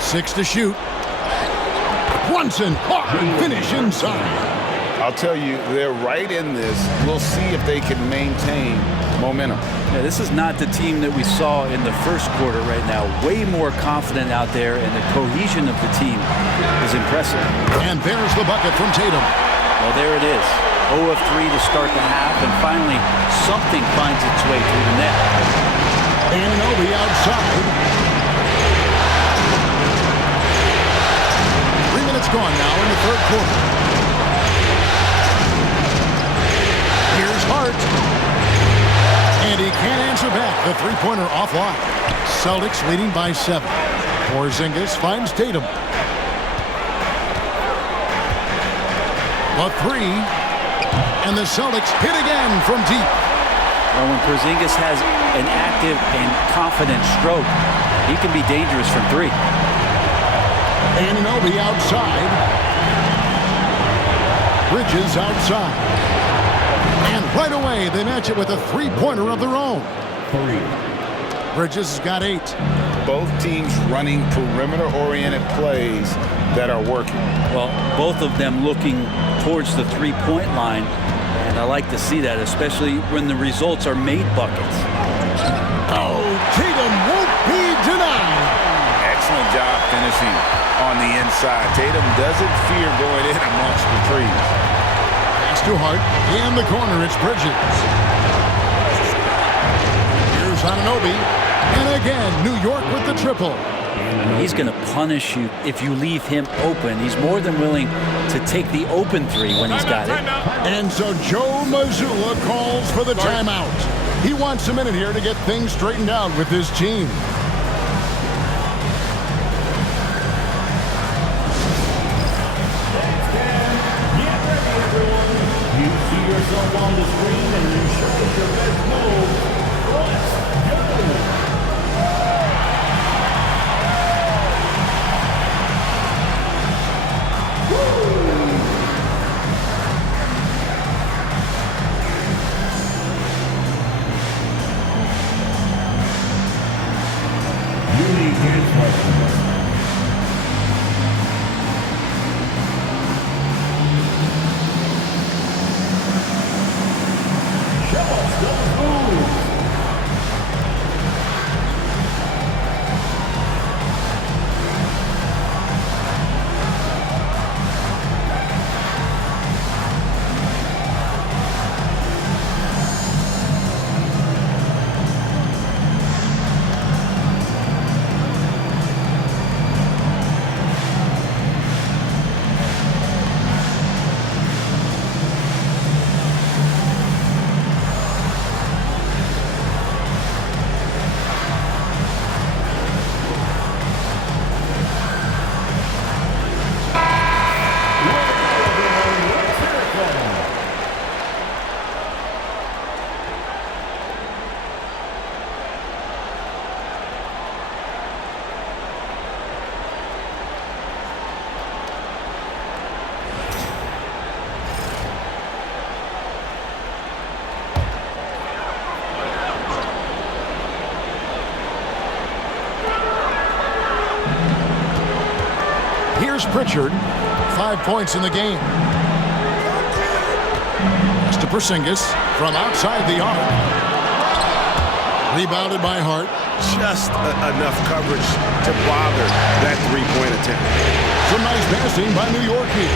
6 to shoot. Brunson, hard finish inside. I'll tell you, they're right in this. We'll see if they can maintain momentum. Yeah, this is not the team that we saw in the first quarter right now. Way more confident out there, and the cohesion of the team is impressive. And there's the bucket from Tatum. Well, there it is. 0 of 3 to start the half, and finally something finds its way through the net. Anunoby outside. 3 minutes gone now in the 3rd quarter. Here's Hart. And he can't answer back. The three-pointer offline. Celtics leading by 7. Porzingis finds Tatum. The 3. And the Celtics hit again from deep. Well, when Porzingis has an active and confident stroke, he can be dangerous from 3. Anunoby outside. Bridges outside. And right away, they match it with a three-pointer of their own. 3. Bridges has got 8. Both teams running perimeter-oriented plays that are working. Well, both of them looking towards the three-point line, and I like to see that, especially when the results are made buckets. Oh, Tatum won't be denied. Excellent job finishing on the inside. Tatum doesn't fear going in amongst the trees. To Hart. In the corner, it's Bridges. Here's Anunoby. And again, New York with the triple. He's going to punish you if you leave him open. He's more than willing to take the open 3 when he's got it. And so Joe Mazzulla calls for the timeout. He wants a minute here to get things straightened out with his team. Yourself on the screen and you show us your best move. Let's go! Here's Pritchard. 5 points in the game. Pass to Porzingis from outside the arc. Rebounded by Hart. Just enough coverage to bother that three-point attempt. Some nice passing by New York here.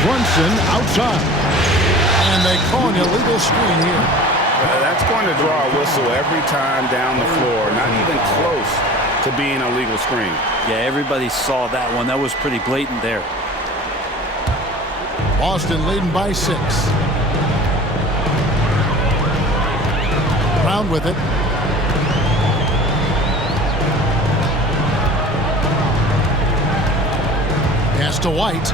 Brunson outside. And they call an illegal screen here. That's going to draw a whistle every time down the floor. Not even close to being a legal screen. Yeah, everybody saw that one. That was pretty blatant there. Boston leading by 6. Brown with it. Pass to White.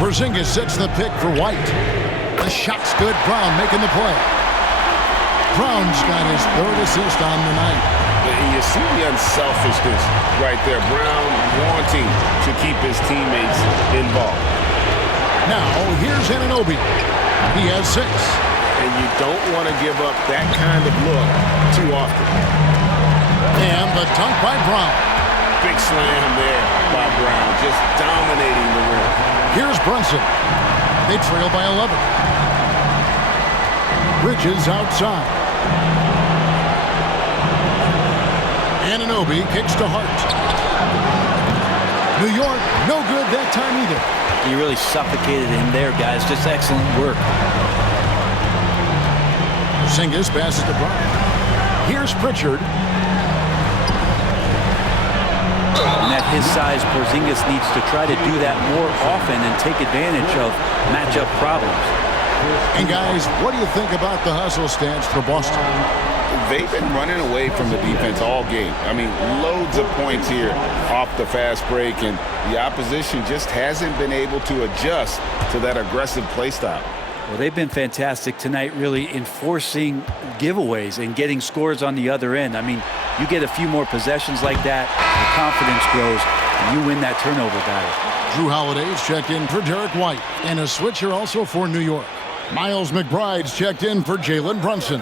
Porzingis sets the pick for White. The shot's good. Brown making the play. Brown's got his 3rd assist on the night. You see the unselfishness right there. Brown wanting to keep his teammates involved. Now, here's Anunoby. He has 6. And you don't want to give up that kind of look too often. And the dunk by Brown. Big slam there by Brown, just dominating the rim. Here's Brunson. They trail by 11. Bridges outside. Anunoby kicks to Hart. New York, no good that time either. He really suffocated him there, guys. Just excellent work. Porzingis passes to Brown. Here's Pritchard. And at his size, Porzingis needs to try to do that more often and take advantage of matchup problems. And guys, what do you think about the hustle stance for Boston? They've been running away from the defense all game. I mean, loads of points here off the fast break, and the opposition just hasn't been able to adjust to that aggressive play style. Well, they've been fantastic tonight, really enforcing giveaways and getting scores on the other end. I mean, you get a few more possessions like that, the confidence grows, and you win that turnover battle. Drew Holiday's checked in for Derek White, and a switcher also for New York. Miles McBride's checked in for Jalen Brunson.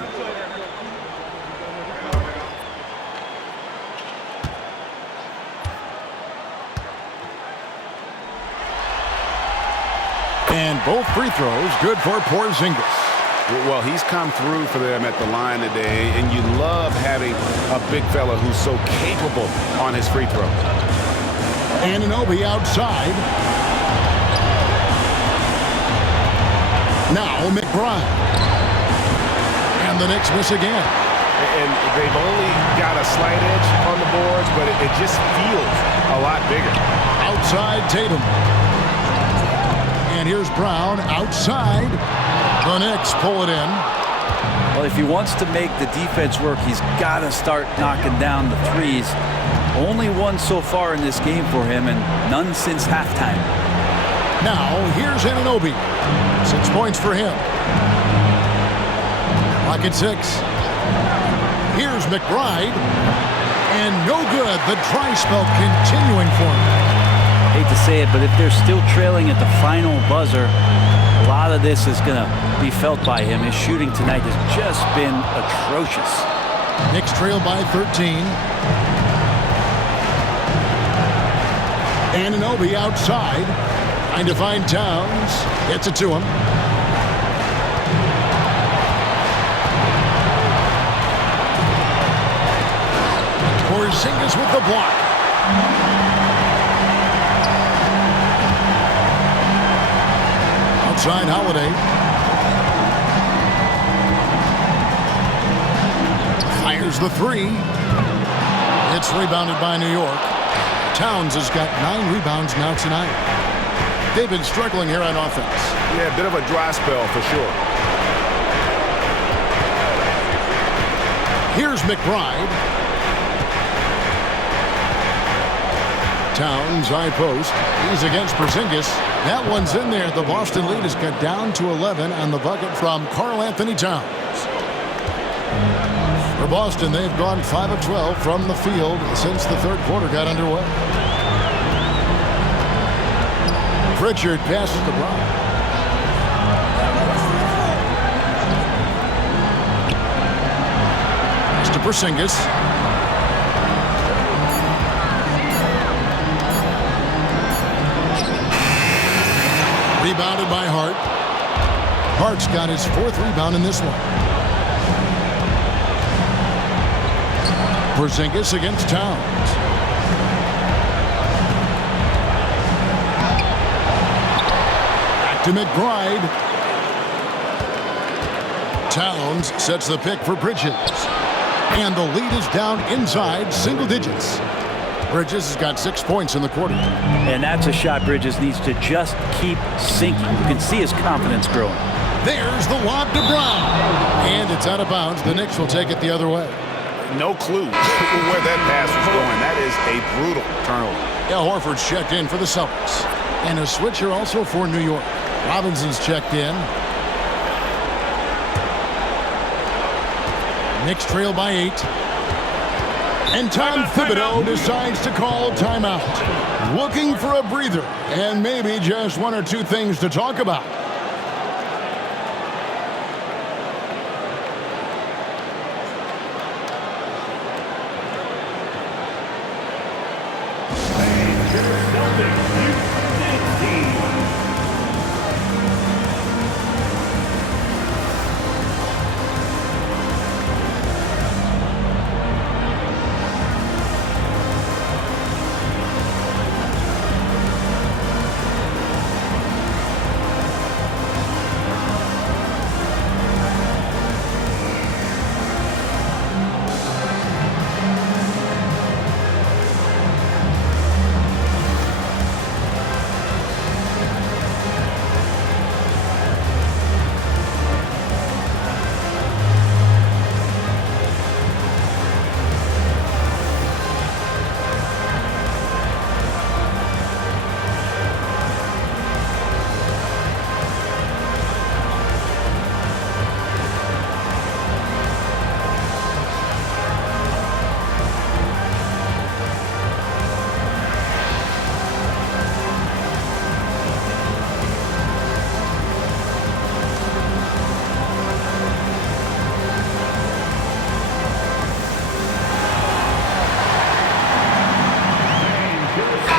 And both free throws good for Porzingis. Well, he's come through for them at the line today, and you love having a big fella who's so capable on his free throw. Anunoby outside. Now McBride. And the Knicks miss again. And they've only got a slight edge on the boards, but it just feels a lot bigger. Outside Tatum. And here's Brown outside. The Knicks pull it in. Well, if he wants to make the defense work, he's got to start knocking down the threes. Only one so far in this game for him, and none since halftime. Now, here's Anunoby. 6 points for him. Clock at 6. Here's McBride. And no good. The dry spell continuing for him. Hate to say it, but if they're still trailing at the final buzzer, a lot of this is going to be felt by him. His shooting tonight has just been atrocious. Knicks trail by 13. Anunoby outside. Trying to find Towns. Gets it to him. Porzingis with the block. Outside Holiday. Fires the 3. It's rebounded by New York. Towns has got 9 rebounds now tonight. They've been struggling here on offense. Yeah, a bit of a dry spell for sure. Here's McBride. Towns, high post. He's against Porzingis. That one's in there. The Boston lead is cut down to 11 on the bucket from Karl Anthony Towns. For Boston, they've gone 5 of 12 from the field since the third quarter got underway. Pritchard passes to Brown. Pass to Porzingis. Rebounded by Hart. Hart's got his 4th rebound in this one. Porzingis against Towns. Back to McBride. Towns sets the pick for Bridges. And the lead is down inside single digits. Bridges has got 6 points in the quarter. And that's a shot Bridges needs to just keep sinking. You can see his confidence growing. There's the lob to Brown. And it's out of bounds. The Knicks will take it the other way. No clue where that pass was going. That is a brutal turnover. Yeah, Horford's checked in for the Celtics. And a switcher also for New York. Robinson's checked in. Knicks trail by 8. And Tom Thibodeau decides to call timeout. Looking for a breather and maybe just 1 or 2 things to talk about.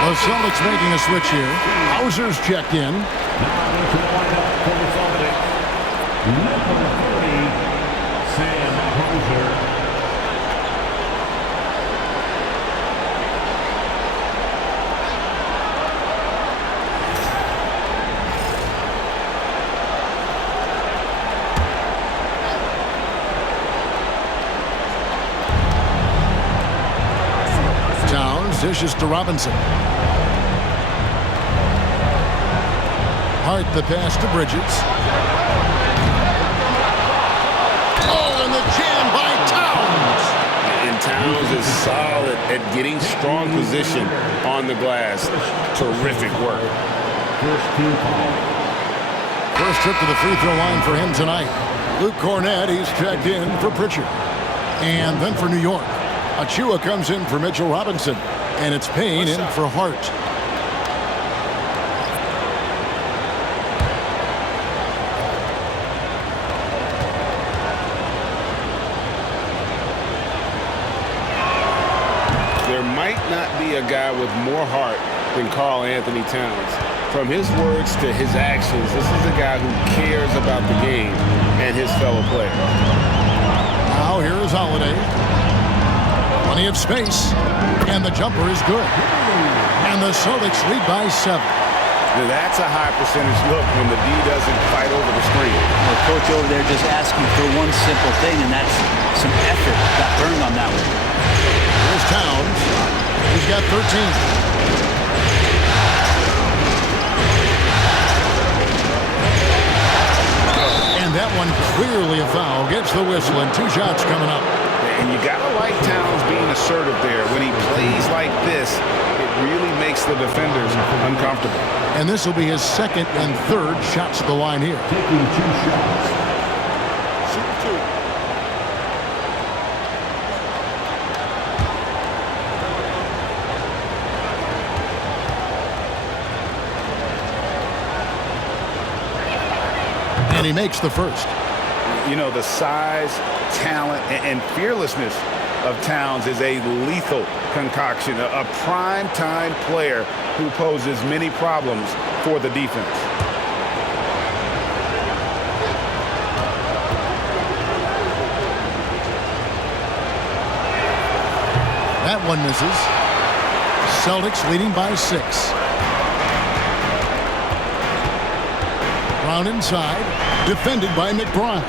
The Celtics making a switch here. Hauser's checked in. Number 30, Sam Hauser. Towns dishes to Robinson. Hart the pass to Bridges. Oh, and the jam by Towns. And Towns is solid at getting strong position on the glass. Terrific work. First trip to the free throw line for him tonight. Luke Cornett, he's checked in for Pritchard. And then for New York, Achua comes in for Mitchell Robinson. And it's Payne in for Hart. There might not be a guy with more heart than Karl Anthony Towns. From his words to his actions, this is a guy who cares about the game and his fellow players. Now here is Holiday. Plenty of space. And the jumper is good. And the Celtics lead by 7. Now that's a high percentage look when the D doesn't fight over the screen. The coach over there just asking for one simple thing, and that's some effort. Got burned on that one. Here's Towns. He's got 13. And that one clearly a foul. Gets the whistle and 2 shots coming up. And you got to like Towns being assertive there. When he plays like this, it really makes the defenders uncomfortable. And this will be his 2nd and 3rd shots at the line here. Taking 2 shots. And he makes the first. You know, the size, talent, and fearlessness of Towns is a lethal concoction, a prime-time player who poses many problems for the defense. That one misses. Celtics leading by 6. Brown inside. Defended by McBride.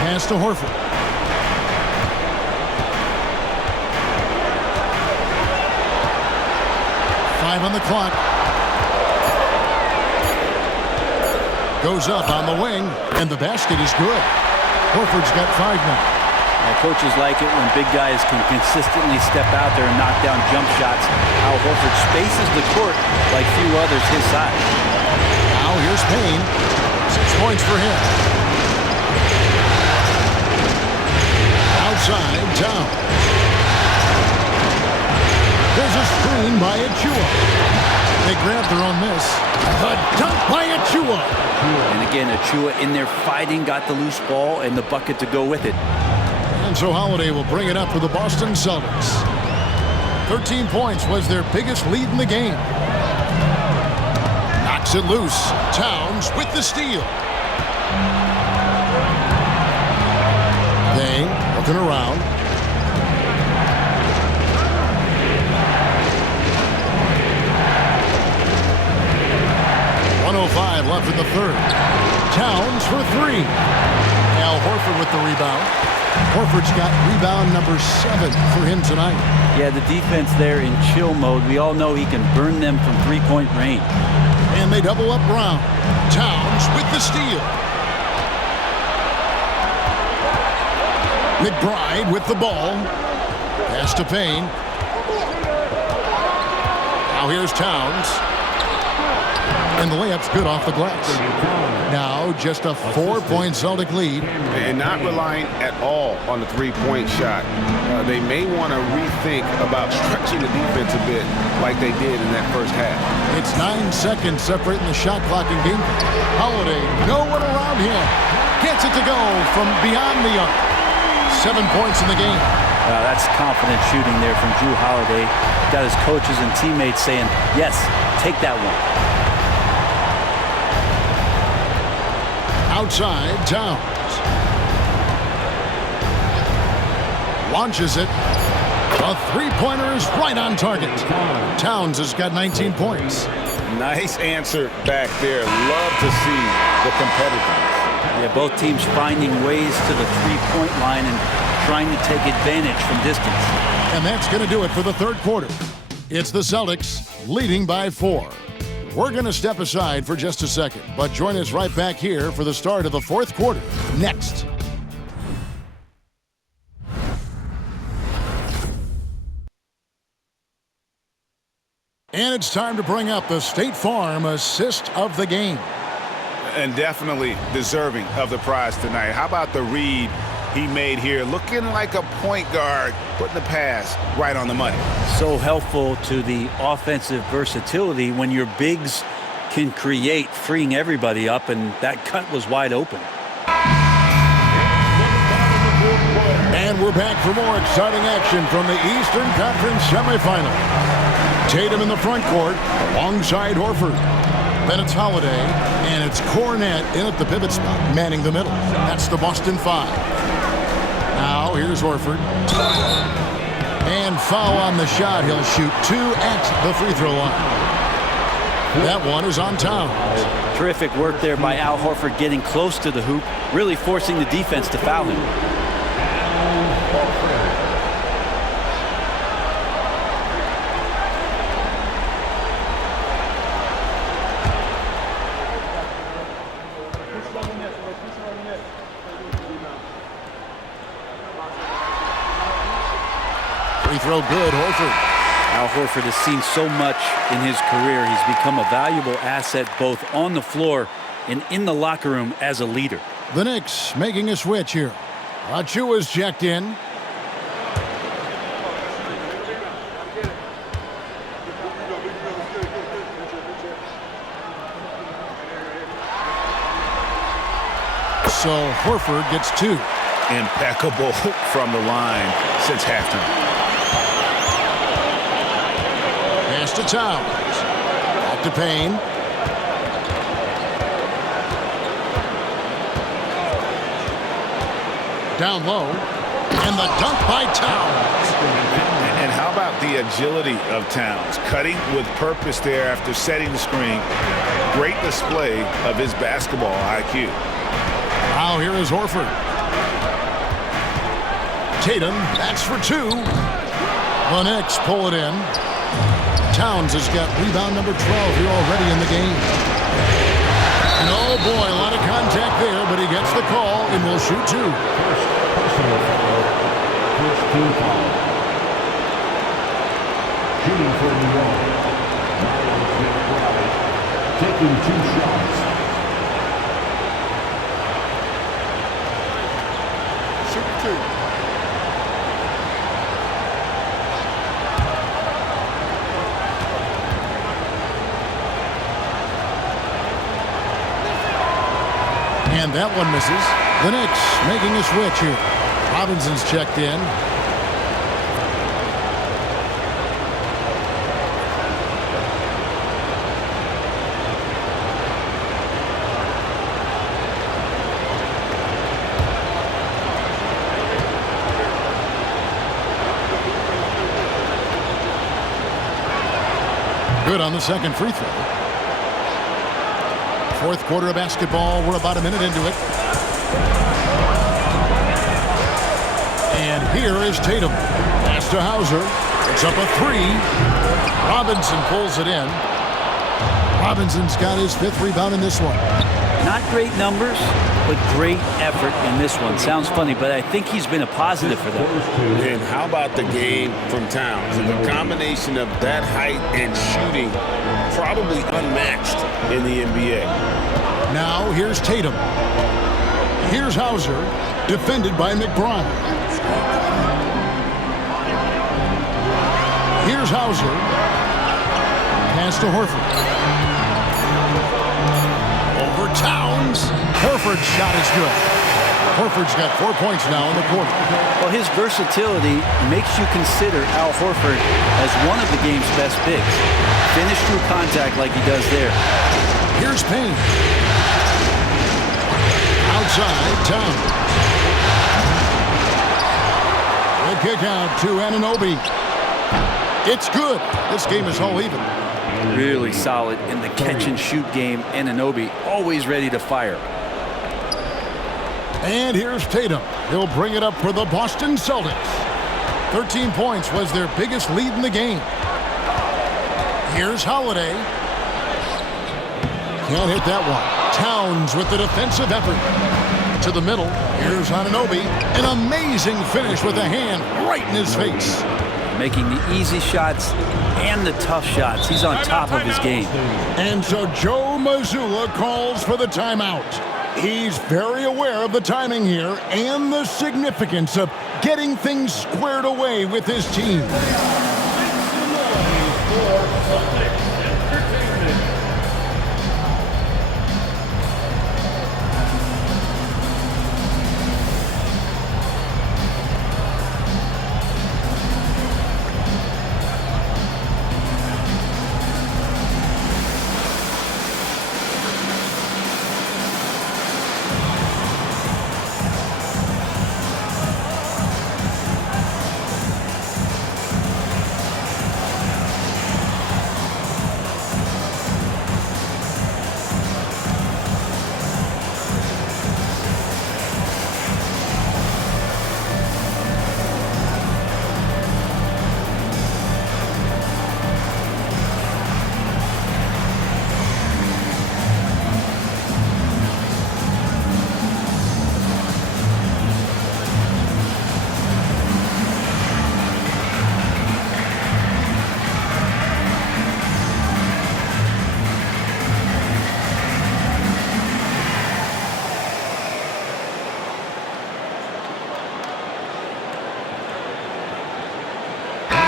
Pass to Horford. Five on the clock. Goes up on the wing, and the basket is good. Horford's got 5 now. Coaches like it when big guys can consistently step out there and knock down jump shots. Al Horford spaces the court like few others his size. Now here's Payne. 6 points for him. Outside, Towns. There's a screen by Achua. They grab their own miss. The dunk by Achua. And again, Achua in there fighting, got the loose ball and the bucket to go with it. And so Holiday will bring it up for the Boston Celtics. 13 points was their biggest lead in the game. Knocks it loose. Towns with the steal. They looking around. .105 left in the third. Towns for 3. Al Horford with the rebound. Horford's got rebound number 7 for him tonight. Yeah, the defense there in chill mode. We all know he can burn them from three-point range. And they double up Brown. Towns with the steal. McBride with the ball. Pass to Payne. Now here's Towns. And the layup's good off the glass. Now just a 4-point Celtic lead. And not relying at all on the three-point shot. They may want to rethink about stretching the defense a bit like they did in that first half. It's 9 seconds separating the shot clock and game. Holiday, no one around him. Gets it to go from beyond the arc. 7 points in the game. That's confident shooting there from Jrue Holiday. Got his coaches and teammates saying, yes, take that one. Outside, Towns. Launches it. A three-pointer is right on target. Towns has got 19 points. Nice answer back there. Love to see the competitiveness. Yeah, both teams finding ways to the three-point line and trying to take advantage from distance. And that's going to do it for the third quarter. It's the Celtics leading by 4. We're going to step aside for just a second, but join us right back here for the start of the fourth quarter next. And it's time to bring up the State Farm assist of the game. And definitely deserving of the prize tonight. How about the read he made here? Looking like a point guard, putting the pass right on the money. So helpful to the offensive versatility when your bigs can create, freeing everybody up, and that cut was wide open. And we're back for more exciting action from the Eastern Conference Semifinals. Tatum in the front court alongside Horford. Then it's Holiday, and it's Cornette in at the pivot spot, manning the middle. That's the Boston 5. Now here's Horford. And foul on the shot. He'll shoot 2 at the free throw line. That one is on Towns. Terrific work there by Al Horford getting close to the hoop, really forcing the defense to foul him. Free throw good, Horford. Al Horford has seen so much in his career. He's become a valuable asset both on the floor and in the locker room as a leader. The Knicks making a switch here. Achua's checked in. So Horford gets 2. Impeccable from the line since halftime. Pass to Towns. Back to Payne. Down low. And the dunk by Towns. the agility of Towns? Cutting with purpose there after setting the screen. Great display of his basketball IQ. Now here is Horford. Tatum, that's for two. The Knicks pull it in. Towns has got rebound number 12 here already in the game. And oh boy, a lot of contact there, but he gets the call and will shoot two. First team foul. Shooting for New York. Taking 2 shots. Shoot two. And that one misses. The Knicks making a switch here. Robinson's checked in. Good on the second free throw. Fourth quarter of basketball. We're about a minute into it. And here is Tatum. Pass to Hauser. It's up a 3. Robinson pulls it in. Robinson's got his 5th rebound in this one. Not great numbers, but great effort in this one. Sounds funny, but I think he's been a positive for them. And how about the game from Towns? The combination of that height and shooting, probably unmatched in the NBA. Now here's Tatum. Here's Hauser, defended by McBride. Here's Hauser. Pass to Horford. Over Towns. Horford's shot is good. Horford's got 4 points now in the quarter. Well, his versatility makes you consider Al Horford as one of the game's best bigs. Finish through contact like he does there. Here's Payne. Outside, Towns. The kick out to Anunoby. It's good. This game is all even. Really solid in the catch-and-shoot game. Anunoby always ready to fire. And here's Tatum. He'll bring it up for the Boston Celtics. 13 points was their biggest lead in the game. Here's Holiday. Can't hit that one. Towns with the defensive effort. To the middle. Here's Anunoby. An amazing finish with a hand right in his face. Making the easy shots and the tough shots. He's on top of his game. And so Joe Mazzulla calls for the timeout. He's very aware of the timing here and the significance of getting things squared away with his team.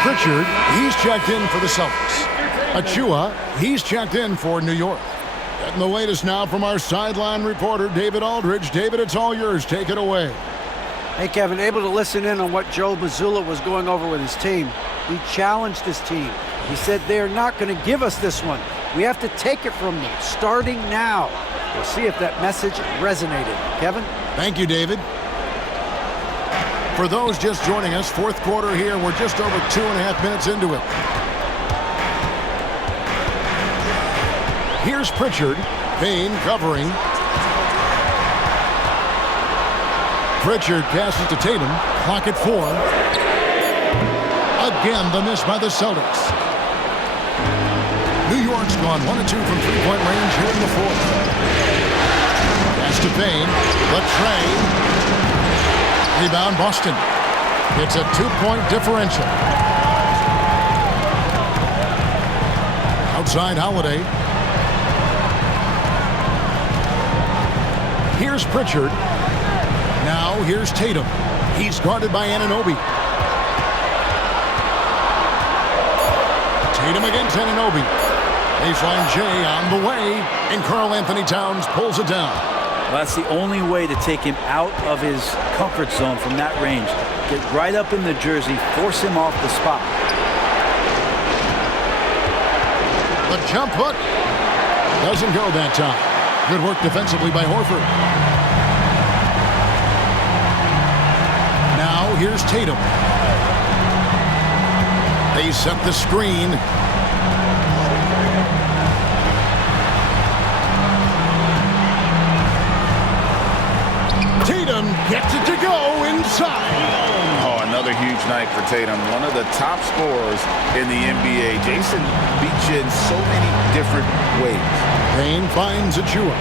Pritchard, he's checked in for the Celtics. Achua, he's checked in for New York. Getting the latest now from our sideline reporter, David Aldridge. David, it's all yours. Take it away. Hey, Kevin, able to listen in on what Joe Mazzulla was going over with his team. He challenged his team. He said they're not going to give us this one. We have to take it from them, starting now. We'll see if that message resonated. Kevin? Thank you, David. For those just joining us, fourth quarter here. We're just over 2.5 minutes into it. Here's Pritchard. Payne covering. Pritchard passes to Tatum. Clock at 4. Again, the miss by the Celtics. New York's gone 1 of 2 from three-point range here in the fourth. Pass to Payne. Latrey. Rebound, Boston. It's a 2-point differential. Outside Holiday. Here's Pritchard. Now here's Tatum. He's guarded by Anunoby. Tatum against Anunoby. Baseline J on the way, and Karl Anthony Towns pulls it down. Well, that's the only way to take him out of his comfort zone from that range. Get right up in the jersey, force him off the spot. The jump hook doesn't go that time. Good work defensively by Horford. Now here's Tatum. They set the screen. Tatum gets it to go inside. Oh, another huge night for Tatum. One of the top scorers in the NBA. Jason beats you in so many different ways. Payne finds Achua.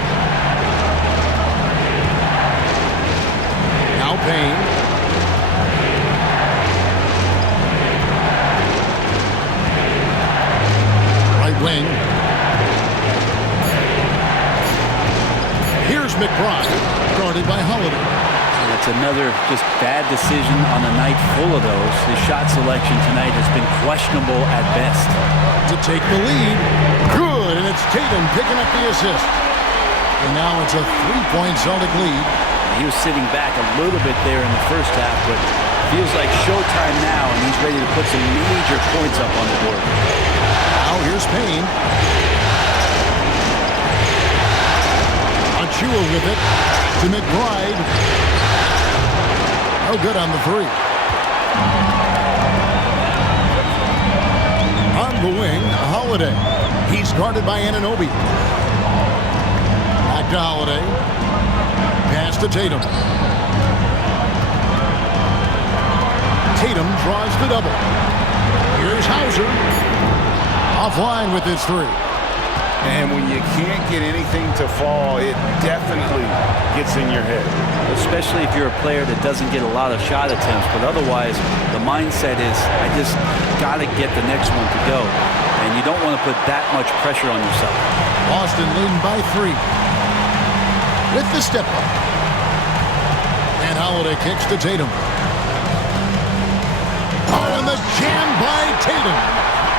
Now Payne. Right wing. Here's McBride, guarded by Holiday. That's another just bad decision on a night full of those. His shot selection tonight has been questionable at best. To take the lead. Good, and it's Tatum picking up the assist. And now it's a 3-point Celtic lead. He was sitting back a little bit there in the first half, but feels like showtime now, and he's ready to put some major points up on the board. Now here's Payne. Achua with it to McBride. No good on the three. On the wing, Holiday. He's guarded by Anunoby. Back to Holiday. Pass to Tatum. Tatum draws the double. Here's Hauser. Offline with his three. And when you can't get anything to fall, it definitely gets in your head. Especially if you're a player that doesn't get a lot of shot attempts, but otherwise the mindset is, I just got to get the next one to go. And you don't want to put that much pressure on yourself. Boston leading by 3. With the step up. And Holiday kicks to Tatum. Oh, and the jam by Tatum.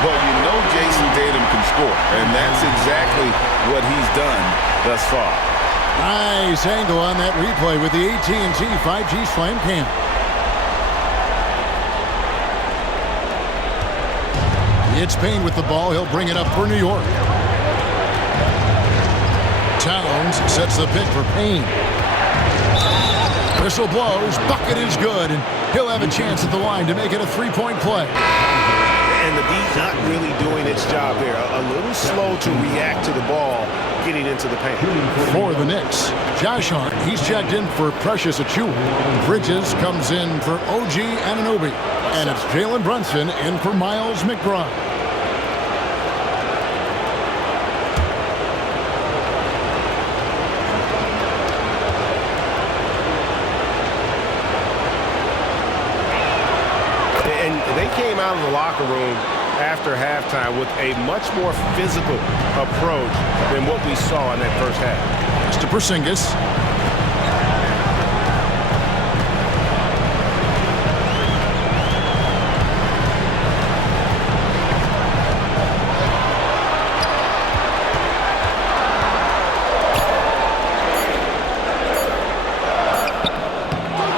Well, you know Jason Tatum can score, and that's exactly what he's done thus far. Nice angle on that replay with the AT&T 5G Slam Cam. It's Payne with the ball. He'll bring it up for New York. Towns sets the pick for Payne. Whistle blows. Bucket is good, and he'll have a chance at the line to make it a 3-point play. And the D's not really doing its job there. A little slow to react to the ball getting into the paint. For the Knicks, Josh Hart, he's checked in for Precious Achua. Bridges comes in for OG Anunoby. And it's Jalen Brunson in for Miles McBride. And they came out of the locker room after halftime with a much more physical approach than what we saw in that first half. Mr. Porzingis.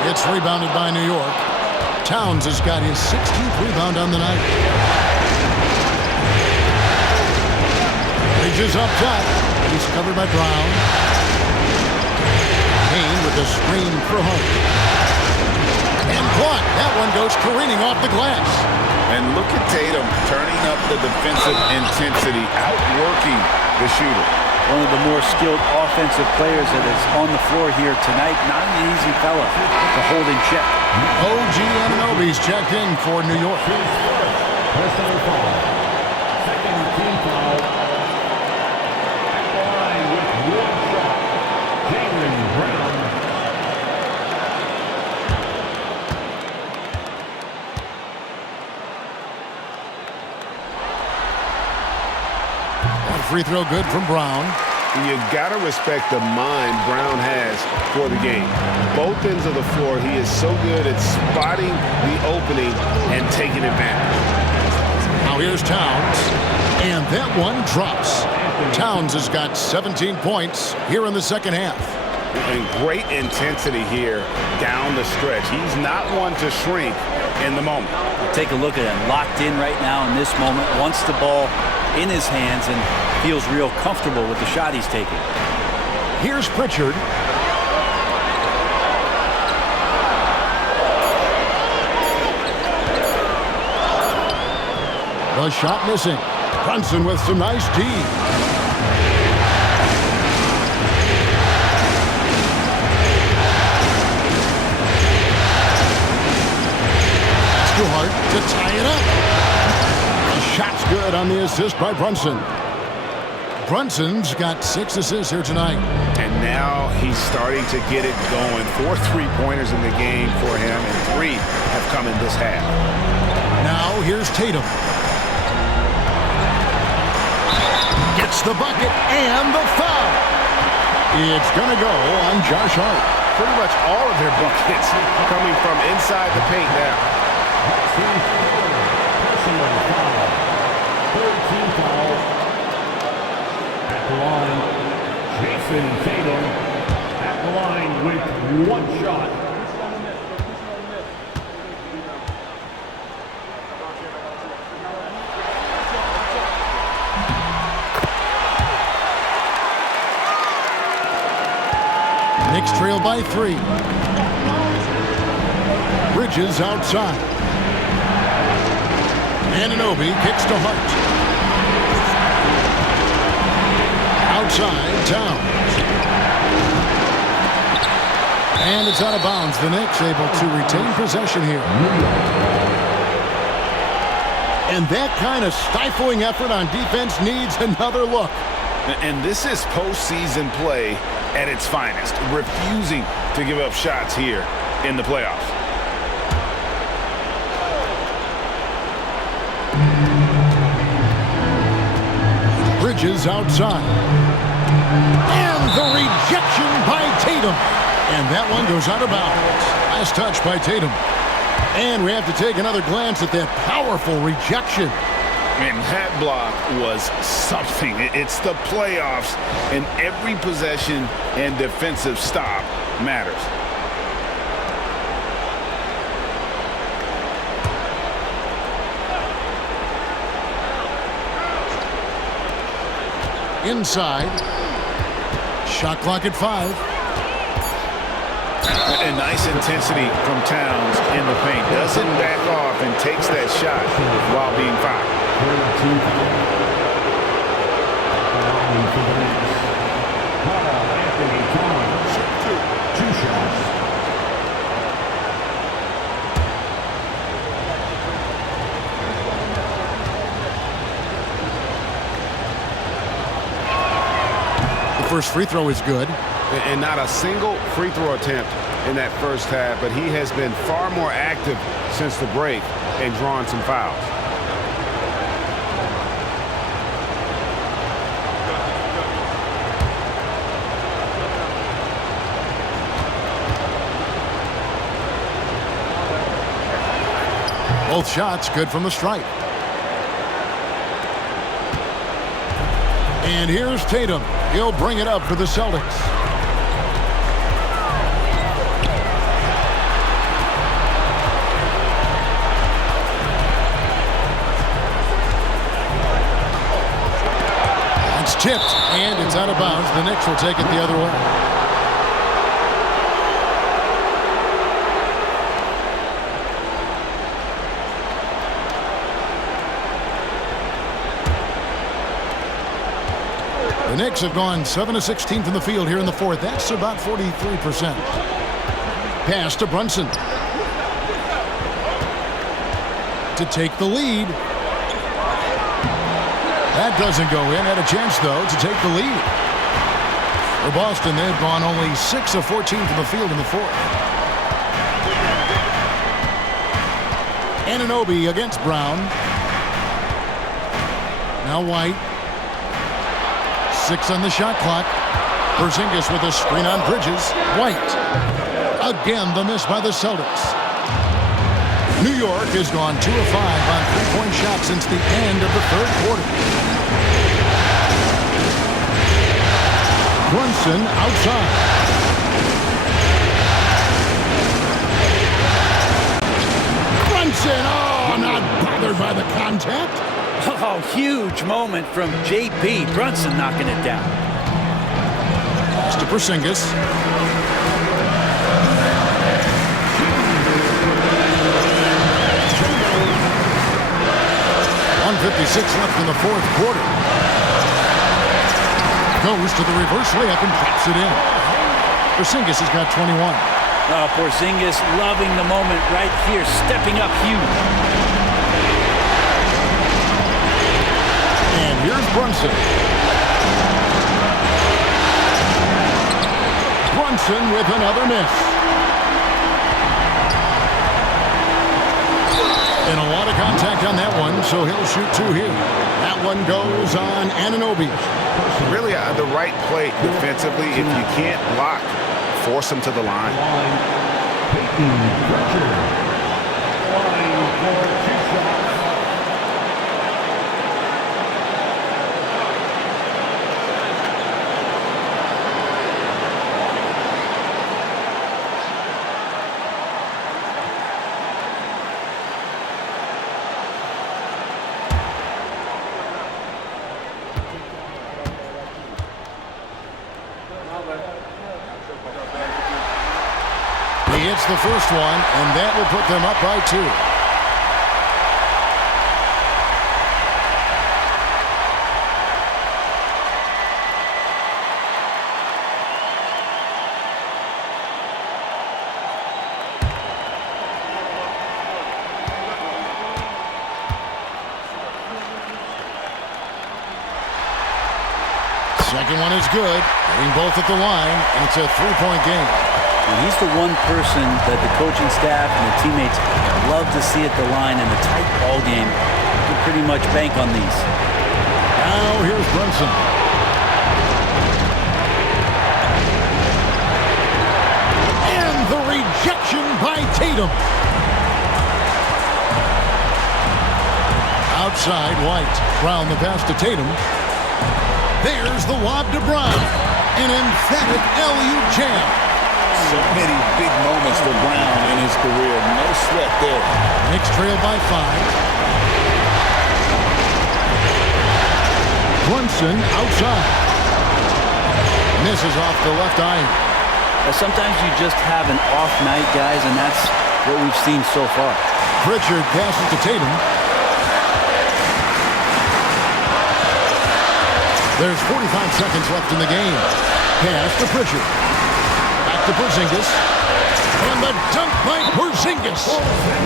It's rebounded by New York. Towns has got his 16th rebound on the night. Bridges up top. He's covered by Brown. Payne with the screen for Hart. And blocked. That one goes careening off the glass. And look at Tatum turning up the defensive intensity, outworking the shooter. One of the more skilled offensive players that is on the floor here tonight. Not an easy fella to hold in check. OG Anunoby's checked in for New York. Personal foul. Second team foul. At the line with one shot, Jaylen Brown. That free throw good from Brown. You got to respect the mind Brown has for the game. Both ends of the floor, he is so good at spotting the opening and taking advantage. Now here's Towns, and that one drops. Towns has got 17 points here in the second half. And great intensity here down the stretch. He's not one to shrink in the moment. Take a look at him, locked in right now in this moment, wants the ball in his hands and feels real comfortable with the shot he's taking. Here's Pritchard. The shot missing. Brunson with some nice D. Stewart to tie it up. The shot's good on the assist by Brunson. Brunson's got 6 assists here tonight. And now he's starting to get it going. 4 3-pointers in the game for him, and 3 have come in this half. Now here's Tatum. Gets the bucket and the foul. It's going to go on Josh Hart. Pretty much all of their buckets coming from inside the paint now. Personal foul. Third team foul. At the line, Jason Tatum. At the line with one shot. Knicks trail by 3. Bridges outside. Anunoby kicks to Hart. Outside, Towns. And it's out of bounds. The Knicks able to retain possession here. And that kind of stifling effort on defense needs another look. And this is postseason play at its finest, refusing to give up shots here in the playoffs. Bridges outside. And the rejection by Tatum. And that one goes out of bounds. Nice touch by Tatum. And we have to take another glance at that powerful rejection. And that block was something. It's the playoffs, and every possession and defensive stop matters. Inside. Shot clock at 5. And nice intensity from Towns in the paint. Doesn't back off and takes that shot while being fouled. The first free throw is good. And not a single free throw attempt in that first half, but he has been far more active since the break and drawn some fouls. Both shots good from the stripe. And here's Tatum. He'll bring it up for the Celtics. It's tipped, and it's out of bounds. The Knicks will take it the other way. The Knicks have gone 7 of 16 from the field here in the fourth. That's about 43%. Pass to Brunson to take the lead. That doesn't go in. Had a chance, though, to take the lead. For Boston, they've gone only 6 of 14 from the field in the fourth. Anunoby against Brown. Now White. 6 on the shot clock. Porzingis with a screen on Bridges. White. Again, the miss by the Celtics. New York has gone 2 of 5 on three-point shots since the end of the third quarter. Brunson outside. Brunson, oh, not bothered by the contact. Oh, huge moment from JP. Brunson knocking it down. Pass to Porzingis. 1:56 left in the fourth quarter. Goes to the reverse layup and drops it in. Porzingis has got 21. Oh, Porzingis loving the moment right here, stepping up huge. And here's Brunson. Brunson with another miss. And a lot of contact on that one, so he'll shoot 2 here. That one goes on Anunoby. Really the right play defensively. If you can't block, force him to the line. He hits the first one, and that will put them up by 2. Second one is good, hitting both at the line, and it's a 3-point game. And he's the one person that the coaching staff and the teammates love to see at the line in a tight ball game. You can pretty much bank on these. Now here's Brunson. And the rejection by Tatum. Outside, White. Brown the pass to Tatum. There's the lob to Brown. An emphatic LU jam. So many big moments for Brown in his career. No sweat there. Knicks trail by 5. Brunson outside. Misses off the left iron. Sometimes you just have an off night, guys, and that's what we've seen so far. Pritchard passes to Tatum. There's 45 seconds left in the game. Pass to Pritchard. To Porzingis, and the dunk by Porzingis.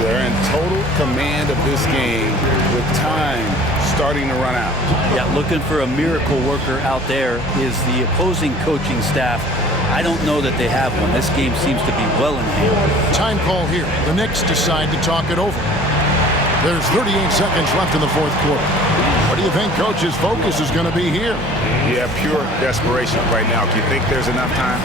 They're in total command of this game with time starting to run out. Yeah, looking for a miracle worker out there is the opposing coaching staff. I don't know that they have one. This game seems to be well in hand. Time call here. The Knicks decide to talk it over. There's 38 seconds left in the fourth quarter. What do you think Coach's focus is going to be here? Yeah, pure desperation right now. Do you think there's enough time?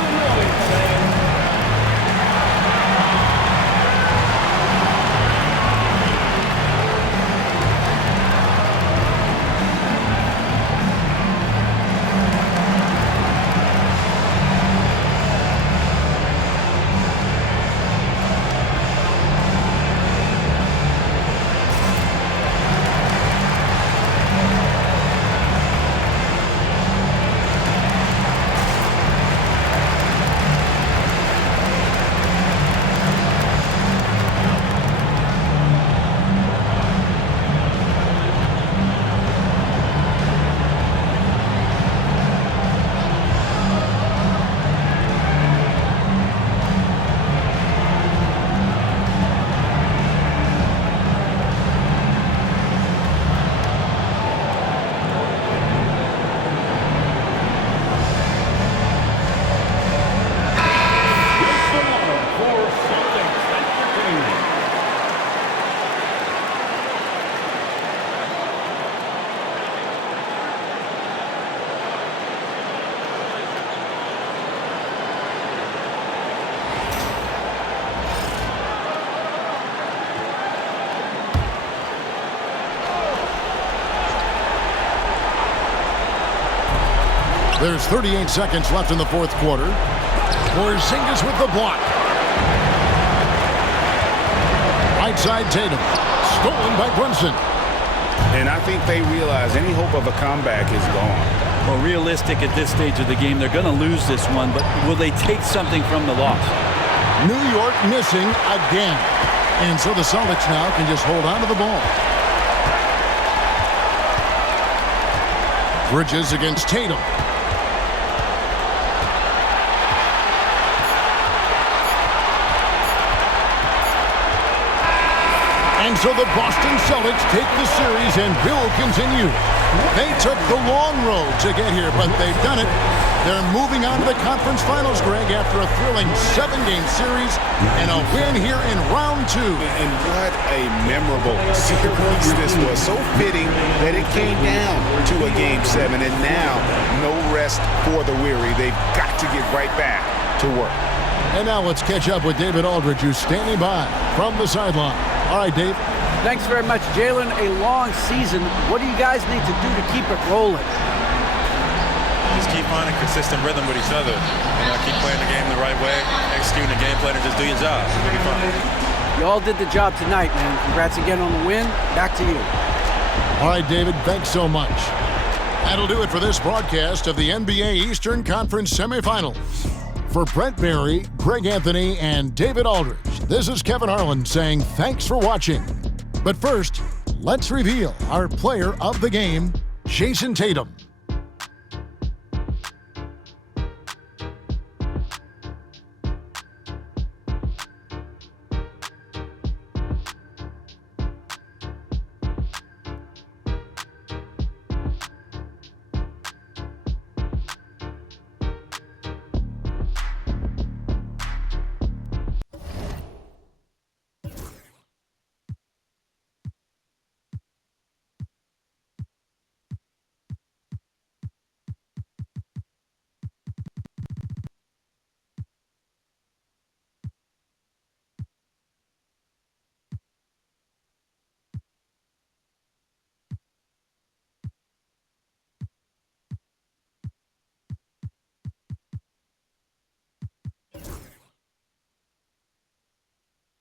There's 38 seconds left in the fourth quarter. Porzingis with the block. Right side Tatum. Stolen by Brunson. And I think they realize any hope of a comeback is gone. Well, realistic at this stage of the game, they're going to lose this one, but will they take something from the loss? New York missing again. And so the Celtics now can just hold on to the ball. Bridges against Tatum. And so the Boston Celtics take the series and will continue. They took the long road to get here, but they've done it. They're moving on to the conference finals, Greg, after a thrilling 7-game series and a win here in round 2. And what a memorable series this was. So fitting that it came down to a Game 7, and now no rest for the weary. They've got to get right back to work. And now let's catch up with David Aldridge, who's standing by from the sideline. All right, Dave. Thanks very much, Jalen. A long season. What do you guys need to do to keep it rolling? Just keep finding consistent rhythm with each other. Keep playing the game the right way, executing the game plan, and just do your job. It'll be fun. You all did the job tonight, man. Congrats again on the win. Back to you. All right, David, thanks so much. That'll do it for this broadcast of the NBA Eastern Conference Semifinals. For Brent Barry, Greg Anthony, and David Aldridge, this is Kevin Harlan saying thanks for watching. But first, let's reveal our player of the game, Jason Tatum.